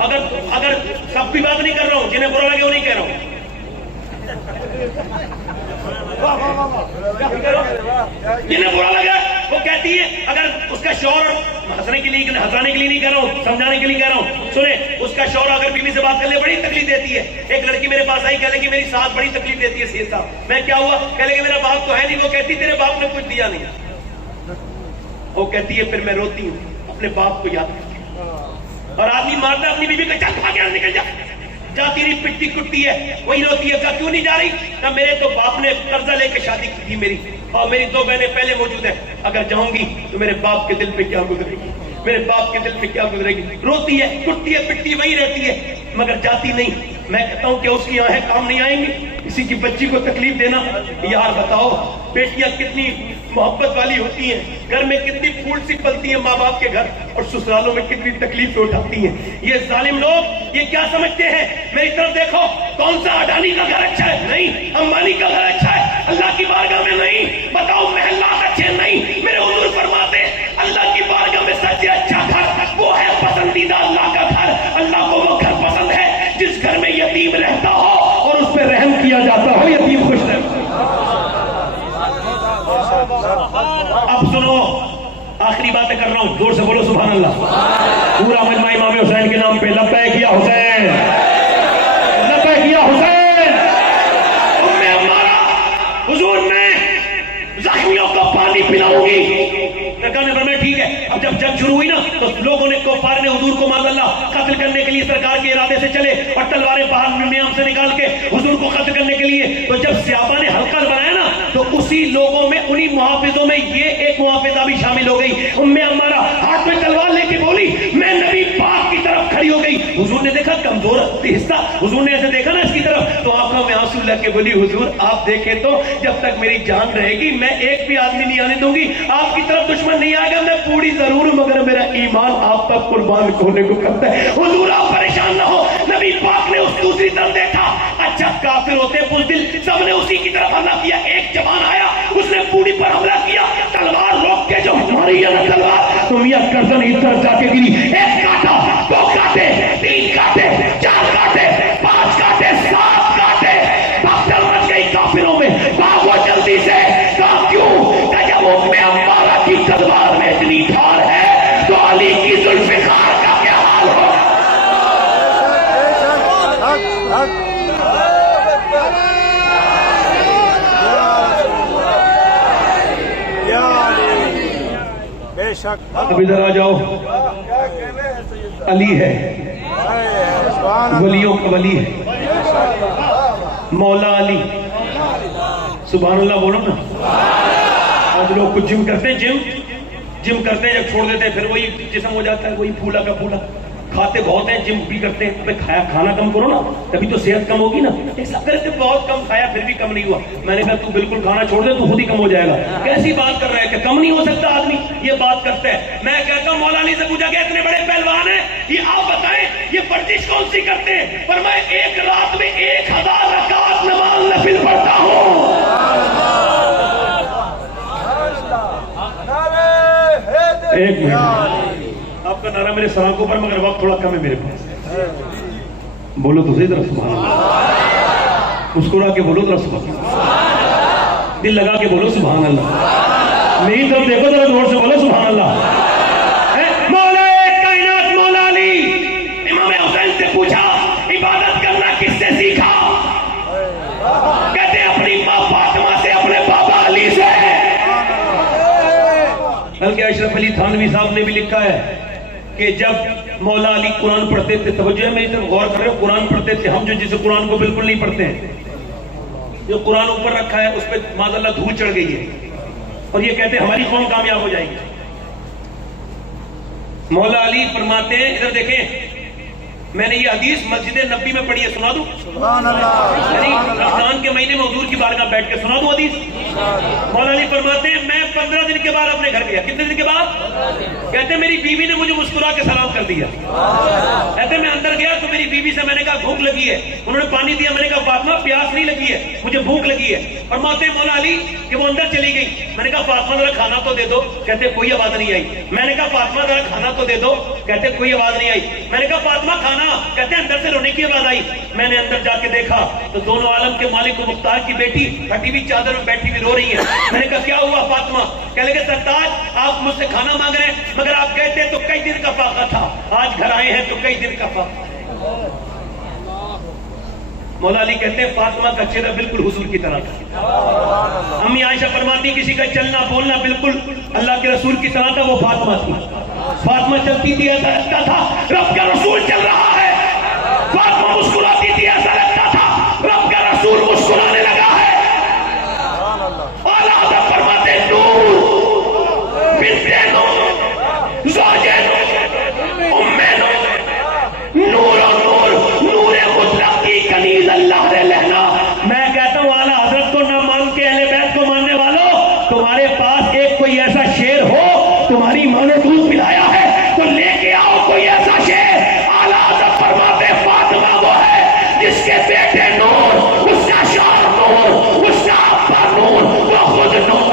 اگر سب کی بات نہیں کر رہا ہوں، جنہیں برا لگے وہ نہیں کہہ رہا ہوں. جنہیں برا لگا وہ کہتی ہے، اگر اس کا شوہر ہنسانے کے لیے نہیں کہہ رہا ہوں، سمجھانے کے لیے کہہ رہا ہوں. سنیں، اس کا شوہر اگر بیوی سے بات کر لے بڑی تکلیف دیتی ہے. ایک لڑکی میرے پاس آئی، کہہ لے کہ میری ساس بڑی تکلیف دیتی ہے. سید صاحب میں کیا ہوا؟ کہہ لے کہ میرا باپ تو ہے نہیں. وہ کہتی تیرے باپ نے کچھ دیا نہیں. وہ کہتی ہے پھر میں روتی ہوں اپنے باپ کو یاد کر کے. اور آدمی مارتا اپنی بیوی کو، چل بھاگ یہاں نکل جا. جاتی نہیں، پٹتی کٹتی ہے، وہی روتی ہے. کیوں نہیں جا رہی؟ کہ میرے تو باپ نے قرضہ لے کے شادی کی تھی میری، اور میری 2 بہنیں پہلے موجود ہیں. اگر جاؤں گی تو میرے باپ کے دل پہ کیا گزرے گی، میرے باپ کے دل پہ کیا گزرے گی. روتی ہے، ٹوٹتی ہے، پٹتی وہی رہتی ہے، مگر جاتی نہیں. میں کہتا ہوں کہ اس کی آنکھیں کام نہیں آئیں گی کسی کی بچی کو تکلیف دینا. یار بتاؤ، بیٹیاں کتنی محبت والی ہوتی ہیں، گھر میں کتنی پھول سی پلتی ہیں ماں باپ کے گھر، اور سسرالوں میں کتنی تکلیف اٹھاتی ہیں. یہ ظالم لوگ یہ کیا سمجھتے ہیں؟ میری طرف دیکھو، کون سا اڈانی کا گھر اچھا ہے؟ نہیں. امبانی کا گھر اچھا ہے؟ اللہ کی بارگاہ میں نہیں. بتاؤ محلات اچھے؟ نہیں. میرے حضور فرماتے اللہ کی بارگاہ میں سب سے اچھا گھر وہ ہے پسندیدہ اللہ کا گھر. اللہ کو وہ گھر پسند ہے جس گھر میں یتیم رہتا ہو اور اس پہ رحم کیا جاتا ہو، یتیم خوش رہتا. اب سنو، آخری باتیں کر رہا ہوں، زور سے بولو سبحان اللہ. پورا مجمع امام حسین کے نام پہ لبیک یا حسین، لبیک یا حسین. ام عمارہ، حضور میں زخمیوں کو پانی پلاؤں گی. سرکار نے فرمایا ٹھیک ہے. اب جب جنگ شروع ہوئی نا تو لوگوں نے کفار نے حضور کو معاذ اللہ قتل کرنے کے لیے سرکار کے ارادے سے چلے اور تلواریں باہر میام سے نکال کے حضور کو قتل کرنے کے لیے. تو جب صحابہ نے حلقہ بنایا نا تو اسی لوگوں میں، انہی محافظوں میں یہ ایک محافظہ بھی شامل ہو گئی. ام عمارہ ہاتھ میں تلوار لے کے بولی میں نبی پاک کی طرف کھڑی ہو گئی. حضور نے دیکھا کمزور حصہ، حضور نے ایسے دیکھا نا اس کی طرف، تو آنکھوں میں آنسو لے کے بولی حضور آپ دیکھیں تو جب تک میری جان رہے گی میں ایک بھی آدمی نہیں آنے دوں گی. آپ کی طرف دشمن نہیں آئے گا، میں پوری ضرور، مگر میرا ایمان آپ تک قربان ہونے کو کرتا ہے. حضور آپ پریشان نہ ہو. نبی پاک نے اس دوسری طرف دیکھا، اچھا کافر ہوتے بزدل، سب نے اسی کی طرف حملہ کیا. ایک جوان آیا، اس نے بوڑھی پر حملہ کیا، تلوار روک کے جو ہماری یہ تلوار تم یہ گردن ادھر جا کے گری. ایک کاٹا، 2 کاٹے، 3 کاٹے، 4 کاٹے، 5 کاٹے، 7 کاٹے. بختر مچ گئی کافروں میں. بھاگو جلدی سے. کہا کیوں؟ کہ جب ام عمارہ کی تلوار میں اتنی دھار ہے تو علی کی ذوالفقار کا کیا حال ہو. اب ادھر آ جاؤ. علی ہے، ولیوں کا ولی ہے، مولا علی. سبحان اللہ بولو نا. بعض لوگ کچھ جم کرتے ہیں، جم کرتے ہیں، جب چھوڑ دیتے ہیں پھر وہی جسم ہو جاتا ہے، وہی پھولا کا پھولا. کھاتے بہت ہیں، جم بھی کرتے ہیں. کھانا کم کرو نا، تبھی تو صحت کم ہوگی نا. بہت کم کھایا پھر بھی کم نہیں ہوا. میں نے کہا تو بالکل کھانا چھوڑ دے تو خود ہی کم ہو جائے گا. کیسی بات کر رہا ہے کہ کم نہیں ہو سکتا آدمی؟ یہ بات کرتا ہے. میں کہتا ہوں مولا علی سے پوچھا کہ اتنے بڑے پہلوان ہیں، یہ آپ بتائیں یہ ورزش کون سی کرتے ہیں؟ پر میں ایک رات میں 1000 رکعت نماز نفل پڑھتا ہوں. ایک منٹ، آپ کا نعرہ میرے سروں کے اوپر، مگر وقت تھوڑا کم ہے میرے پاس. بولو تو صحیح طرح سبحان اللہ. مسکرا کے بولو ذرا سبحان اللہ. دل لگا کے بولو سبحان اللہ. میری طرف دیکھو ذرا زور سے بولو سبحان اللہ. مولا کائنات مولا علی امام حسین سے پوچھا عبادت کرنا کس سے سیکھا؟ کہتے اپنی ماں فاطمہ سے، اپنے بابا علی سے. بلکہ اشرف علی تھانوی صاحب نے بھی لکھا ہے کہ جب مولا علی قرآن پڑھتے تھے، توجہ ہے میری طرف غور کر رہے ہو، قرآن پڑھتے تھے، ہم جو جسے قرآن کو بالکل نہیں پڑھتے ہیں، جو قرآن اوپر رکھا ہے اس پہ معاذ اللہ دھول چڑھ گئی ہے، اور یہ کہتے ہیں ہماری قوم کامیاب ہو جائے گی. مولا علی فرماتے ہیں، ادھر دیکھیں، میں نے یہ حدیث مسجد نبی میں پڑھی ہے، سنا دوں؟ سبحان اللہ. یعنی رمضان کے مہینے میں حضور کی بارگاہ بیٹھ کے سنا دوں حدیث. مولا علی فرماتے ہیں میں 15 دن کے بعد اپنے گھر گیا. کتنے دن کے بعد؟ کہتے میری بیوی نے مجھے مسکرا کے سلام کر دیا. کہتے میں اندر گیا تو میری بیوی سے میں نے کہا بھوک لگی ہے. انہوں نے پانی دیا. میں نے کہا فاطمہ پیاس نہیں لگی ہے، مجھے بھوک لگی ہے. فرماتے ہیں مولا علی کہ وہ اندر چلی گئی. میں نے کہا فاطمہ ذرا کھانا تو دے دو. کہتے کوئی آواز نہیں آئی. میں نے کہا فاطمہ ذرا کھانا تو دے دو. کہتے کوئی آواز نہیں آئی. میں نے کہا فاطمہ کھانا. کہتے اندر سے رونے کی آواز آئی. میں نے اندر جا کے دیکھا تو دونوں عالم کے مالک و مختار کی بیٹی پھٹی ہوئی چادر میں بیٹھی ہوئی رو رہی ہے. میں نے کہا کیا ہوا فاطمہ؟ کہنے لگے سرتاج آپ مجھ سے کھانا مانگ رہے ہیں، مگر آپ کہتے ہیں تو کئی دن کا فاقہ تھا، آج گھر آئے ہیں تو کئی دن کا فاقہ. مولا علی کہتے ہیں فاطمہ کا چہرہ بالکل حضور کی طرح تھا. امی عائشہ فرماتی کسی کا چلنا بولنا بالکل اللہ کے رسول کی طرح تھا. وہ فاطمہ تھی. فاطمہ چلتی تھی ایسا لگتا تھا رب کا رسول چل رہا ہے. فاطمہ مسکراتی تھی ایسا لگتا تھا رب کا رسول مسکرانے لگا ہے. اعلیٰ حضرت فرماتے ہیں نور بنت نور زوج نور ام نور نور و نور نور مطلق کی کنیز اللہ نے لہنا. میں کہتا ہوں اعلیٰ حضرت کو نہ مان کے اہل بیت کو ماننے والوں، تمہارے پاس ایک کوئی ایسا شیر ہو تمہاری ماں نے دودھ پلایا ہے تو لے کے آؤ کوئی ایسا شیر. اعلیٰ حضرت فرماتے ہیں فاطمہ وہ ہے جس کے بیٹے نور، اس کا شوہر نور، اس کا ابا نور، وہ خود نور.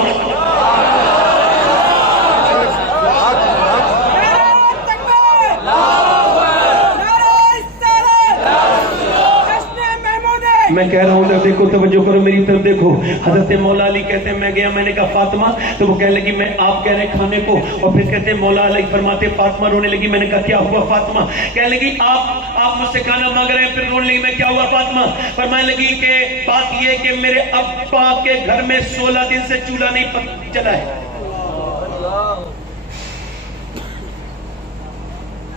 میں کہہ رہا ہوں ادھر دیکھو، توجہ کرو میری طرف دیکھو. حضرت مولا علی کہتے ہیں میں گیا، میں نے کہا فاطمہ، تو وہ کہنے لگی میں آپ کہہ رہے کھانے کو. اور پھر کہتے ہیں مولا علی فرماتے فاطمہ رونے لگی. میں نے کہا کیا ہوا فاطمہ؟ کہنے لگی آپ مجھ سے کھانا مانگ رہے ہیں. پھر رونے لگی. میں کیا ہوا فاطمہ؟ فرمانے لگی کہ بات یہ کہ میرے ابا کے گھر میں 16 دن سے چولہا نہیں چلا ہے.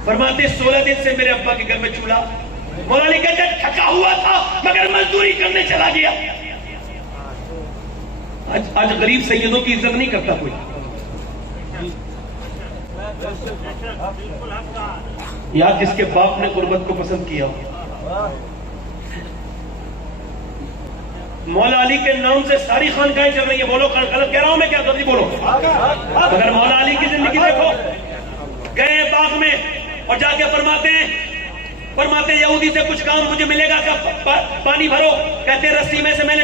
فرماتے 16 دن سے میرے ابا کے گھر میں چولہا. مولا علی کہتے ہیں تھکا ہوا تھا مگر مزدوری کرنے چلا گیا. آج غریب سیدوں کی عزت نہیں کرتا کوئی. یا جس کے باپ نے غربت کو پسند کیا. مولا علی کے نام سے ساری خانقاہیں چل رہی ہیں. بولو غلط کہہ رہا ہوں میں کیا؟ جلدی بولو. مگر مولا علی کی زندگی دیکھو. گئے باغ میں اور جا کے فرماتے یہودی سے کچھ کام مجھے ملے گا کہ پانی بھرو. کہتے رسی میں سے میں نے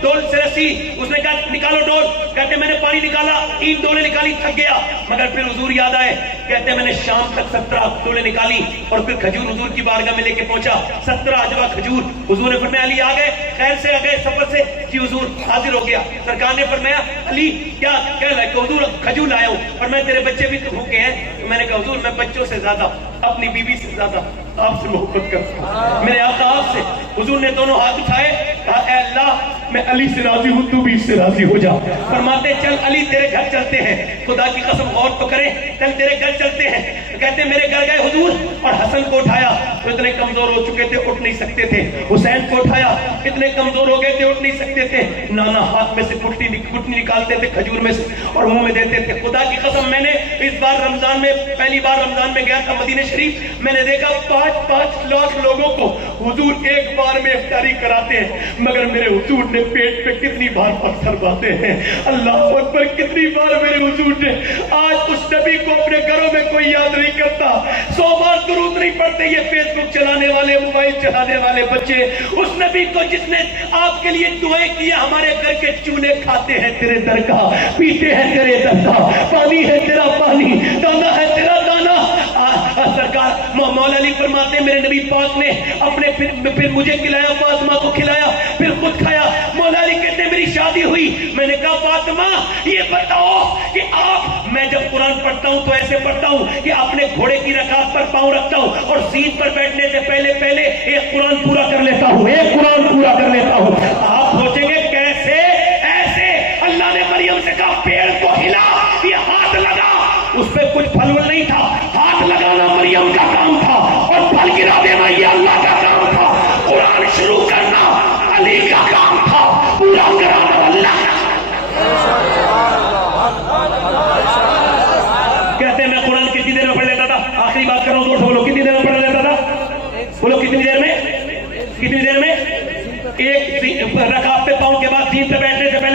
ڈول سے رسی، اس نے کہا نکالو ڈول. کہتے میں نے پانی نکالا، 3 ڈولیں نکالی، تھک گیا. مگر پھر حضور یاد آئے. کہتے میں نے شام تک 17 ڈولیں نکالی اور پھر کھجور حضور کی بارگاہ میں لے کے پہنچا. 17 عجبہ کھجور. حضور نے فرمایا علی آ گئے؟ خیر سے آ گئے سفر سے؟ جی حضور حاضر ہو گیا. سرکار نے فرمایا علی کیا کہہ رہا ہے؟ کہ حضور کھجور لایا ہوں. اور میں تیرے بچے بھی تو بھوکے ہیں. تو میں نے کہا حضور میں بچوں سے زیادہ اپنی بیوی سے زیادہ آپ سے محبت کرتا ہوں، میرے آقا آپ سے. حضور نے دونوں ہاتھ اٹھائے، کہا اے اللہ میں علی سے راضی ہوں، تو بھی اس سے راضی ہو جا. فرماتے چل علی تیرے گھر چلتے ہیں. خدا کی قسم غور تو کریں، چل تیرے گھر چلتے ہیں. کہتے میرے گھر گئے حضور اور حسن کو اٹھایا تو اتنے کمزور ہو چکے تھے اٹھ نہیں سکتے تھے, حسین کو اٹھایا اتنے کمزور ہو گئے تھے اٹھ نہیں سکتے تھے, نانا ہاتھ میں سے گٹنی نکالتے تھے کھجور میں سے اور منہ میں دیتے تھے. خدا کی قسم میں نے اس بار رمضان میں پہلی بار رمضان میں گیا تھا مدینہ شریف, میں نے دیکھا 5-5 لاکھ لوگوں کو حضور ایک بار میں افطاری کراتے ہیں, مگر میرے حضور نے پیٹ پہ کتنی بار پتھر باندھے ہیں, اللہ اکبر کتنی بار میرے حضور نے. آج اس نبی کو اپنے گھروں میں کوئی یاد نہیں کرتا, 100 بار درود نہیں پڑھتے یہ فیس بک چلانے والے موبائل چلانے والے بچے. اس نبی کو جس نے آپ کے لیے دعائیں کی, ہمارے گھر کے چونے کھاتے ہیں تیرے در کا, پیتے ہیں تیرے در کا, پانی ہے تیرا پانی, دانا ہے تیرا دانا. سرکار مولا علی فرماتے ہیں میرے نبی پاک نے اپنے پھر مجھے کھلایا, فاطمہ کو کھلایا, پھر خود کھایا. مولا علی کہتے ہیں میری شادی ہوئی, میں نے کہا فاطمہ یہ بتاؤ کہ آپ, میں جب قرآن پڑھتا ہوں تو ایسے پڑھتا ہوں کہ اپنے گھوڑے کی رکعت پر پاؤں رکھتا ہوں اور سیٹ پر بیٹھنے سے پہلے ایک قرآن پورا کر لیتا ہوں, ایک قرآن پورا کر لیتا ہوں. آپ سوچیں گے کیسے؟ ایسے اللہ نے مریم سے کہا پیڑ کو ہلا, یہ ہاتھ لگا, اس پہ کچھ پھل ول نہیں تھا, ہاتھ لگانا مریم کا کام تھا اور پھل گرا دینا یہ اللہ کا کام تھا. قرآن شروع کرنا علی کا کام تھا, پورا کرانا اللہ کا. کہتے ہیں میں قرآن کتنی دیر میں پڑھ لیتا تھا, آخری بات کر رہا ہوں, بولو کتنی دیر میں پڑھ لیتا تھا, بولو کتنی دیر میں, کتنی دیر میں, ایک رکعت پہ پاؤں کے بعد سین پہ بیٹھنے سے پہلے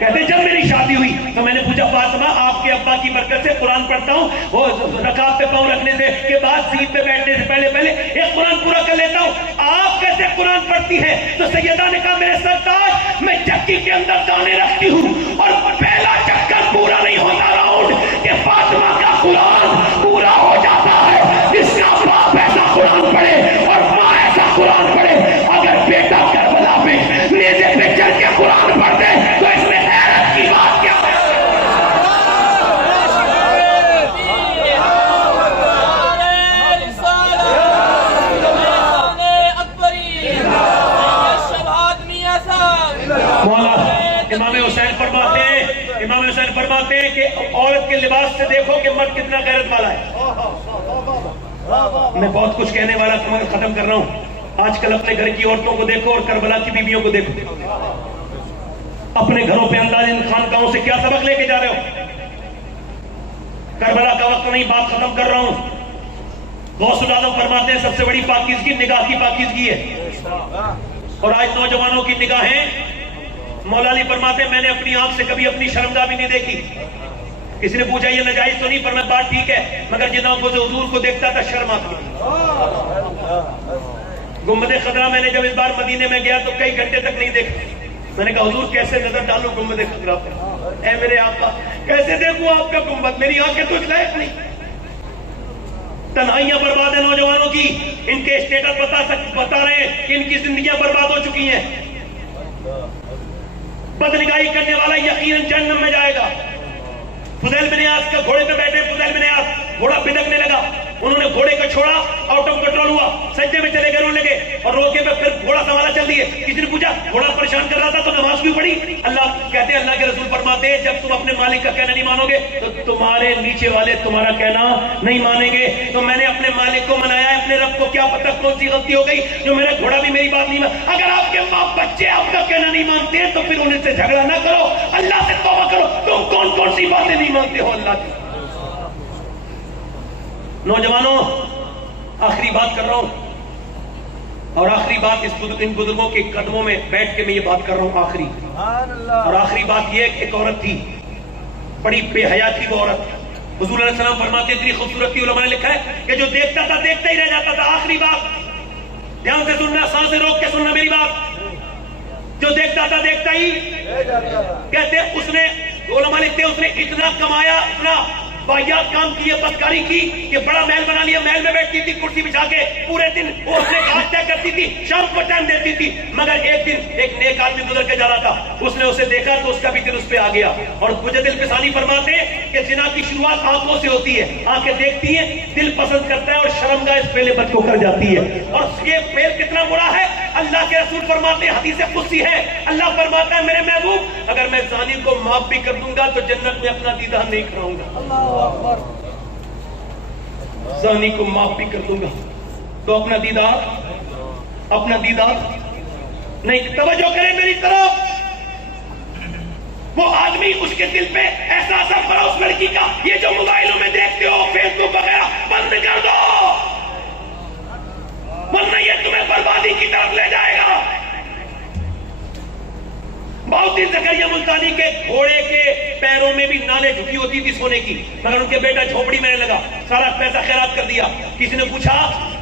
کہتے جب میری شادی ہوئی تو میں نے پوچھا فاطمہ آپ کے ابا کی برکت سے قرآن پڑھتا ہوں, وہ رکعت پہ پاؤں رکھنے سے کے بعد سین پہ بیٹھنے سے پہلے ایک قرآن پورا کر لیتا ہوں, آپ کیسے قرآن پڑھتی ہے؟ تو سیدہ نے کہا میرے سرتاج میں چکی کے اندر دانے رکھتی ہوں اور پہلا چکر پورا نہیں ہوتا راؤنڈ کہ فاطمہ کا قرآن پورا ہو جاتا ہے. جس کا باپ ایسا قرآن پڑھے اور ماں ایسا قرآن پڑھے, اگر بیٹا کربلا پہ نیزے پہ چڑھ کے قرآن پڑھ دے تو اس میں حیرت کی بات کیا ہے؟ امام حسین فرماتے ہیں کہ عورت کے لباس سے دیکھو کہ مرد کتنا غیرت والا ہے. میں بہت کچھ کہنے والا تھا, ختم کر رہا ہوں. آج کل اپنے گھر کی عورتوں کو دیکھو اور کربلا کی بیویوں کو دیکھو, اپنے گھروں پہ انداز ان خانقاہوں سے کیا سبق لے کے جا رہے ہو؟ کربلا کا وقت نہیں, بات ختم کر رہا ہوں. غوث العالم فرماتے ہیں سب سے بڑی پاکیزگی نگاہ کی پاکیزگی ہے, اور آج نوجوانوں کی نگاہیں, مولا علی فرماتے ہیں میں نے اپنی آنکھ سے کبھی اپنی شرمگاہ بھی نہیں دیکھی. کسی نے پوچھا یہ ناجائز تو نہیں, پر میں بات ٹھیک ہے, مگر جن آنکھوں سے حضور کو دیکھتا تھا شرم آتی. گنبد خضرا میں نے جب اس بار مدینے میں گیا تو کئی گھنٹے تک نہیں دیکھا. میں نے کہا حضور کیسے نظر ڈالوں گنبد خضرا پر, اے میرے آقا کیسے دیکھوں آپ کا گنبد, میری آنکھیں تجھ لائق نہیں. تنہائیاں برباد ہیں نوجوانوں کی, ان کے اسٹیٹس بتا رہے ہیں کہ ان کی زندگیاں برباد ہو چکی ہیں. بدنگاہی کرنے والا یقیناً جہنم میں جائے گا. فضیل بن عیاض کا گھوڑے پہ بیٹھے, فضیل بن عیاض گھوڑا بدکنے لگا, انہوں نے گھوڑے کو چھوڑا, آؤٹ آف کنٹرول ہوا, سجدے میں چلے گئے, رونے لگے اور روکے پہ پھر گھوڑا سنبھالا چل دیے. کسی نے پوچھا گھوڑا پریشان کر رہا تھا تو نماز کیوں پڑھی؟ اللہ کہتے ہیں, اللہ کے رسول فرماتے ہیں جب تم اپنے مالک کا کہنا نہیں مانو گے تو تمہارے نیچے والے تمہارا کہنا نہیں مانیں گے. تو میں نے اپنے مالک کو منایا, اپنے رب کو کیا پتہ کون سی غلطی ہو گئی جو میرا گھوڑا بھی میری بات نہیں مان. اگر آپ کے ماں بچے آپ کا کہنا نہیں مانتے ہیں تو پھر ان سے جھگڑا نہ کرو, اللہ سے توبہ کرو. تم کون کون سی باتیں نہیں مانتے ہو اللہ کی؟ نوجوانوں آخری بات کر رہا ہوں, اور آخری بات ان بزرگوں کے قدموں میں بیٹھ کے میں یہ بات کر رہا ہوں آخری. اور آخری بات یہ کہ ایک عورت تھی, بڑی بے حیا تھی وہ عورت. حضور علیہ السلام فرماتے اتنی خوبصورت تھی, علماء نے لکھا ہے کہ جو دیکھتا تھا دیکھتا ہی رہ جاتا تھا. آخری بات دھیان سے سننا, سانسیں روک کے سننا میری بات. جو دیکھتا تھا دیکھتا ہی کہتے اس نے, علماء لکھتے اس نے اتنا کمایا, اتنا واحد کام کیے, بدکاری کی کہ بڑا محل بنا لیا. محل میں بیٹھتی تھی کرسی بچھا کے, پورے دن وہ اپنے گھاٹ طے کرتی تھی, شام کو ٹائم دیتی تھی. مگر ایک دن ایک نیک آدمی گزر کے جا رہا تھا, اس نے اسے دیکھا تو اس کا بھی دل اس پہ آ گیا. اور مجھے دل پسانی فرماتے ہیں کہ زنا کی شروعات آنکھوں سے ہوتی ہے, آنکھیں دیکھتی ہیں, دل پسند کرتا ہے اور شرمگاہ اس پہلے بد کو کر جاتی ہے. اور یہ فعل کتنا برا ہے, اللہ کے رسول فرماتے ہیں, حدیث قدسی ہے, اللہ فرماتا ہے میرے محبوب اگر میں زانی کو معاف بھی کر دوں گا تو جنت میں اپنا دیدار نہیں کراؤں گا. زانی کو معاف بھی کر دوں گا. تو اپنا دیدار نہیں. توجہ کریں میری طرف. وہ آدمی اس کے دل پہ ایسا اثر پڑا اس لڑکی کا. یہ جو موبائلوں میں دیکھتے ہو فیس بک وغیرہ بند کر دو, ورنہ یہ تمہیں بربادی کی طرف لے جائے گا. بہت زکریا ملتانی کے گھوڑے کے پیروں میں بھی نالے جھکی ہوتی تھی سونے کی, مگر ان کے بیٹا جھوپڑی میں لگا, سارا پیسہ خیرات کر دیا. کسی نے پوچھا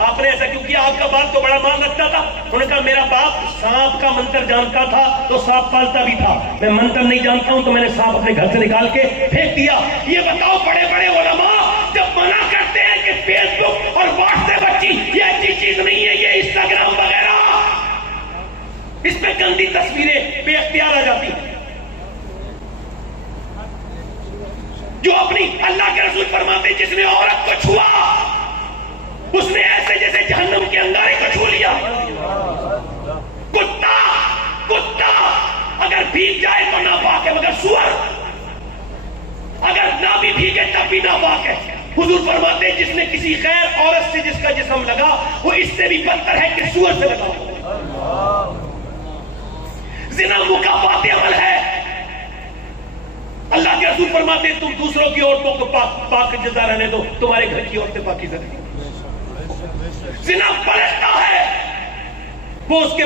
آپ نے ایسا کیوں کیا, آپ کا باپ تو بڑا مال رکھتا تھا. انہوں نے کہا میرا باپ سانپ کا منتر جانتا تھا تو سانپ پالتا بھی تھا, میں منتر نہیں جانتا ہوں تو میں نے سانپ اپنے گھر سے نکال کے پھینک دیا. یہ بتاؤ بڑے بڑے علماء جب منع کرتے ہیں کہ فیس بک اور واٹس ایپ اچھی, یہ اچھی چیز نہیں ہے, یہ انسٹاگرام وغیرہ اس میں گندی تصویریں بے اختیار آ جاتی ہیں. جو اپنی اللہ کے رسول فرماتے جس نے عورت کو چھوا اس نے ایسے جیسے جہنم کے انگارے کو چھو لیا. کتا اگر بھیگ جائے تو ناپاک ہے, مگر سور اگر نہ بھی بھیگے تب بھی ناپاک ہے. حضور فرماتے جس نے کسی غیر عورت سے جس کا جسم لگا وہ اس سے بھی بدتر ہے کہ سور سے لگا. زنا مکافات عمل ہے. اللہ کے رسول فرماتے تم دوسروں کی عورتوں کو پاک جزا رہنے دو, تمہارے گھر کی عورتیں پاکیزہ رہیں. زنا پلٹتا ہے. وہ اس کے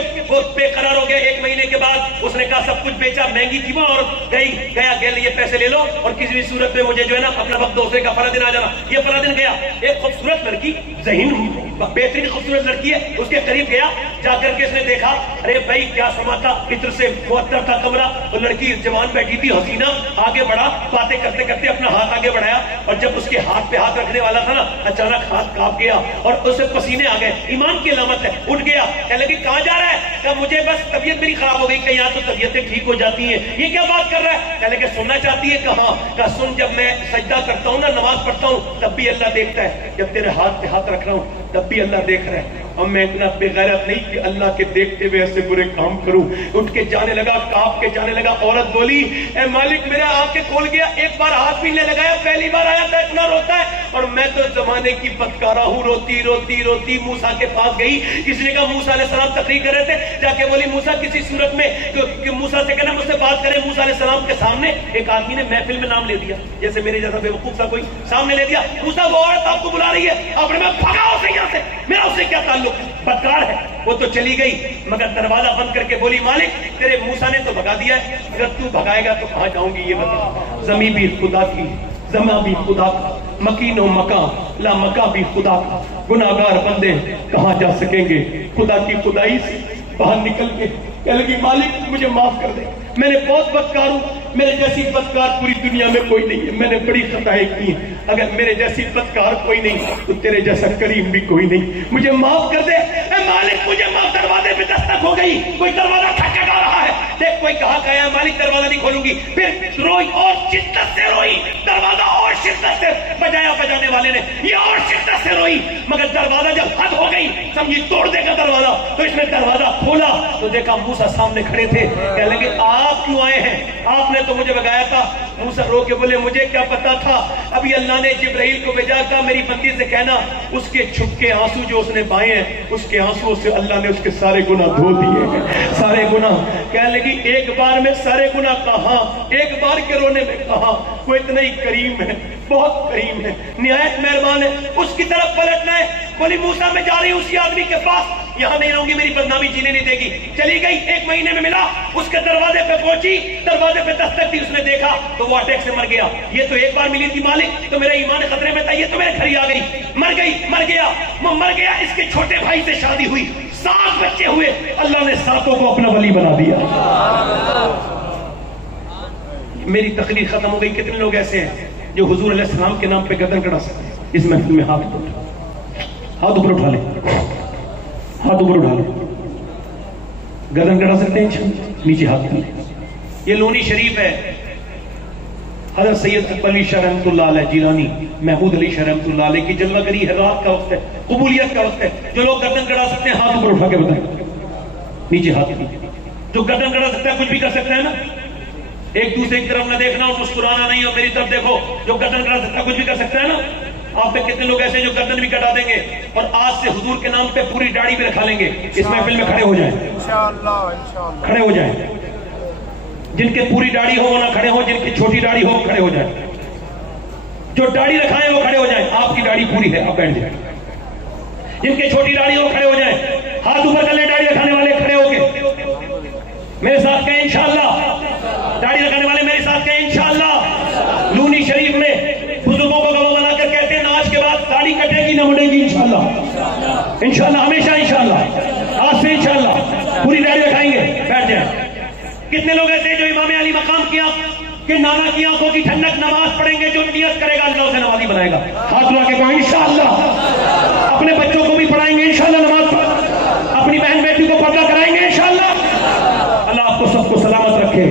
بے قرار ہو گیا. 1 مہینے کے بعد اس نے کہا سب کچھ بیچا, مہنگی تھی وہ, اور گیا یہ پیسے لے لو اور کسی بھی صورت میں مجھے جو ہے نا اپنا وقت دوسرے کا فلاں دن آ جانا. یہ فلاں دن گیا, ایک خوبصورت لڑکی, ذہین بہترین خوبصورت لڑکی ہے, اس کے قریب گیا. جا کر کے اس نے دیکھا ارے بھائی کیا سما تھا, عطر سے معطر تھا کمرہ. وہ لڑکی جوان بیٹھی تھی حسینہ. آگے بڑھا, باتیں کرتے کرتے اپنا ہاتھ آگے بڑھایا اور جب اس کے ہاتھ پہ ہاتھ رکھنے والا تھا نا اچانک ہاتھ کانپ گیا اور اسے پسینے آ گئے. ایمان کی علامت ہے. اٹھ گیا, کہنے لگی کہاں جا رہا ہے؟ کہ مجھے بس طبیعت میری خراب ہو گئی. کہ یہاں تو طبیعتیں ٹھیک ہو جاتی ہیں, یہ کیا بات کر رہا ہے؟ کہنے لگے سننا چاہتی ہے. کہاں؟ کہ سن, جب میں سجدہ کرتا ہوں نا, نماز پڑھتا ہوں, تب بھی اللہ دیکھتا ہے. جب تیرے ہاتھ پہ ہاتھ رکھ رہا ہوں تب بھی اللہ دیکھ رہا ہے. اور میں اتنا بے غیرت نہیں کہ اللہ کے دیکھتے ہوئے ایسے برے کام کروں. اٹھ کے جانے لگا, کانپ کے جانے لگا. عورت بولی اے مالک میرا آنکھیں کھول گیا, ایک بار ہاتھ بھی نہیں لگایا, پہلی بار آیا تھا اتنا روتا ہے. اور میں تو زمانے کی بدکارا ہوں. روتی موسیٰ کے پاس گئی. کسی نے کہا موسیٰ علیہ السلام تقریر کر رہے تھے, جا کے بولی موسیٰ کسی صورت میں موسیٰ سے کہنا مجھ سے بات کرے. موسیٰ علیہ السلام کے سامنے ایک آدمی نے محفل میں نام لے دیا, جیسے میرے جیسا بے وقوف سا کوئی سامنے لے دیا. موسیٰ وہ عورت آپ کو بلا رہی ہے. آپ نے میں بھگاؤ سے یہاں سے, میرا اس سے کیا تعلق, بدکار ہے. وہ تو چلی گئی مگر دروازہ بند کر کے بولی مالک تیرے موسیٰ نے تو بھگا دیا ہے, اگر تو بھگائے گا تو کہاں جاؤں گی یہ بتا. زمین بھی خدا کی, زماں بھی خدا کا, مکین و مکان لا مکان بھی خدا کا. گناہگار بندے کہاں جا سکیں گے خدا کی خدائی سے باہر نکل کے. کہنے لگی مالک مجھے معاف کر دے, میں نے بہت بدکار ہوں, میرے جیسی بدکار پوری دنیا میں کوئی نہیں ہے, میں نے بڑی خطائیں کی ہیں. اگر میرے جیسی بدکار کوئی نہیں تو تیرے جیسا کریم بھی کوئی نہیں, مجھے معاف کر دے. اے مالک مجھے معاف. دروازے پہ دستک ہو گئی, کوئی دروازہ کھٹکھٹا رہا ہے. دیکھ کوئی کہا گیا مالک دروازہ نہیں کھولوں گی. پھر روئی اور شدت سے روئی, دروازہ اور شدت سے بجایا بجانے والے نے, یہ اور شدت سے روئی. مگر دروازہ جب حد ہو گئی سمجھی توڑ دے گا دروازہ, تو اس نے دروازہ کھولا تو دیکھا موسیٰ سامنے کھڑے تھے. کہنے لگے آپ کیوں آئے ہیں؟ آپ نے تو مجھے بگایا تھا. موسیٰ رو کے بولے مجھے کیا پتا تھا, ابھی اللہ نے جبرائیل کو بھیجا, کہا میری بندی سے کہنا اس کے چھپ کے آنسو جو اس نے بائے ہیں اس کے آنسو سے اللہ نے اس کے سارے گناہ دھو دیے ہیں, سارے گناہ. کہنے لگی ایک بار میں سارے گناہ کہاں, ایک بار کے رونے میں کہاں. وہ اتنا ہی کریم ہے, بہت کریم ہے, نہایت مہربان ہے, اس کی طرف پلٹنا ہے. بولی موسیٰ میں جا رہی ہوں اسی آدمی کے پاس, یہاں نہیں رہوں گی, میری بدنامی جینے نہیں دے گی. چلی گئی, 1 مہینے میں ملا, اس کے دروازے پہ پہنچی, دروازے پہ دستک دی, اس نے دیکھا تو وہ اٹیک سے مر گیا. یہ تو ایک بار ملی تھی مالک, تو میرا ایمان خطرے میں تھا, یہ تو میرے گھر ہی آ گئی. مر گیا. اس کے چھوٹے بھائی سے شادی ہوئی, 7 بچے ہوئے, اللہ نے 7 کو اپنا ولی بنا دیا. میری تقریر ختم ہو گئی. کتنے لوگ ایسے ہیں جو حضور علیہ السلام کے نام پہ گردن کڑا سکتے ہیں؟ اس محفل میں ہاتھ اوپر اٹھا لیں, ہاتھ اوپر اٹھا لیں. گردن کڑا سکتے ہیں, نیچے ہاتھ کر لیں. یہ لونی شریف ہے, حضرت سید اکبر علی شاہ رحمۃ اللہ علیہ جیلانی, محمود علی شاہ رحمۃ اللہ علیہ کی جلوہ گری ہے. رات کا وقت ہے, قبولیت کا وقت ہے. جو لوگ گردن کڑا سکتے ہیں ہاتھ اوپر اٹھا کے بتائیں, نیچے ہاتھ. جو گردن کڑا سکتا ہے کچھ بھی کر سکتا ہے نا. ایک دوسرے کی طرف نہ دیکھنا اور مسکرانا نہیں, اور میری طرف دیکھو. جو گردن کڑا سکتا ہے کچھ بھی کر سکتا ہے نا. آپ میں کتنے لوگ ایسے جو گردن بھی کٹا دیں گے اور آج سے حضور کے نام پہ پوری داڑھی بھی رکھا لیں گے؟ اس محفل میں کھڑے ہو جائیں، کھڑے ہو جائیں. جن کے پوری داڑھی ہو وہ نہ کھڑے ہو، جن کی چھوٹی داڑھی ہو کھڑے ہو جائیں. جو داڑھی رکھائیں وہ کھڑے ہو جائیں. آپ کی داڑھی پوری ہے، آپ بیٹھ جائیں. جن کے چھوٹی داڑھی ہو کھڑے ہو جائیں. ہاتھ اوپر کر لیں داڑھی رکھانے والے، کھڑے ہو کے میرے ساتھ کہیں انشاءاللہ. داڑھی رکھانے والے میرے ساتھ کہیں انشاءاللہ. لونی شریف میں بزرگوں کو گواہ بنا کر کہتے ہیں آج کے بعد داڑھی کٹے گی نہ مڑے گی انشاءاللہ. انشاءاللہ ہمیشہ انشاءاللہ. آج سے انشاءاللہ پوری داڑھی رکھائیں گے. بیٹھ جائیں. کتنے لوگ ایسے جو امام علی مقام کیا کہ نانا کی آنکھوں کی ٹھنڈک نماز پڑھیں گے، جو نیت کرے گا اللہ اسے نمازی بنائے گا؟ ہاتھ اٹھا کے کہو انشاءاللہ. اپنے بچوں کو بھی پڑھائیں گے انشاءاللہ نماز، اپنی بہن بیٹی کو پردہ کرائیں گے انشاءاللہ. اللہ آپ کو سب کو سلامت رکھے،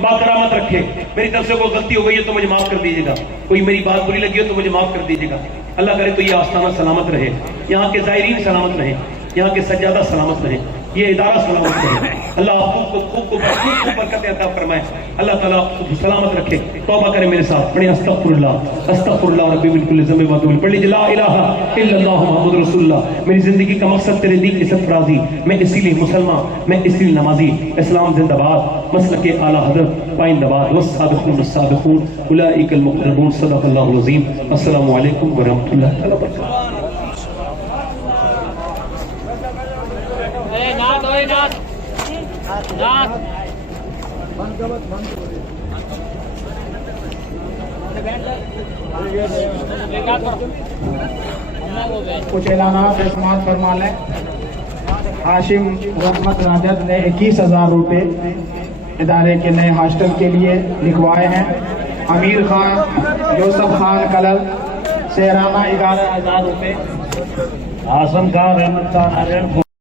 باکرامت رکھے. میری طرف سے کوئی غلطی ہو گئی ہے تو مجھے معاف کر دیجیے گا، کوئی میری بات بری لگی ہو تو مجھے معاف کر دیجیے گا. اللہ کرے تو یہ آستانہ سلامت رہے، یہاں کے زائرین سلامت رہے، یہاں کے سجادہ سلامت رہے، یہ ادارہ سلامت رہے. اللہ آپ کو خوب برکت عطا فرمائے. اللہ تعالیٰ آپ کو سلامت رکھے. توبہ کریں میرے ساتھ، پڑھیں استغفر اللہ ربی من کل ذنب و اتوب الیہ. پڑھ لیجیے لا الہ الا اللہ محمد رسول اللہ. میری زندگی کا مقصد تیرے دین کی سرفرازی، میں اسی لیے مسلمان، میں اسی لیے نمازی. اسلام زندہ باد، مسلک اعلیٰ حضرت پائندہ باد. والسابقون السابقون اولئک المقربون. صدق اللہ العظیم. السلام علیکم ورحمۃ اللہ تعالیٰ وبرکاتہ. کچھ اعلانات سماعت فرما لیں. ہاشم رحمت راجد نے 21,000 روپے ادارے کے نئے ہاسٹل کے لیے لکھوائے ہیں. امیر خان یوسف خان کلل سہرانہ 11,000 روپے. آسم خان رحمت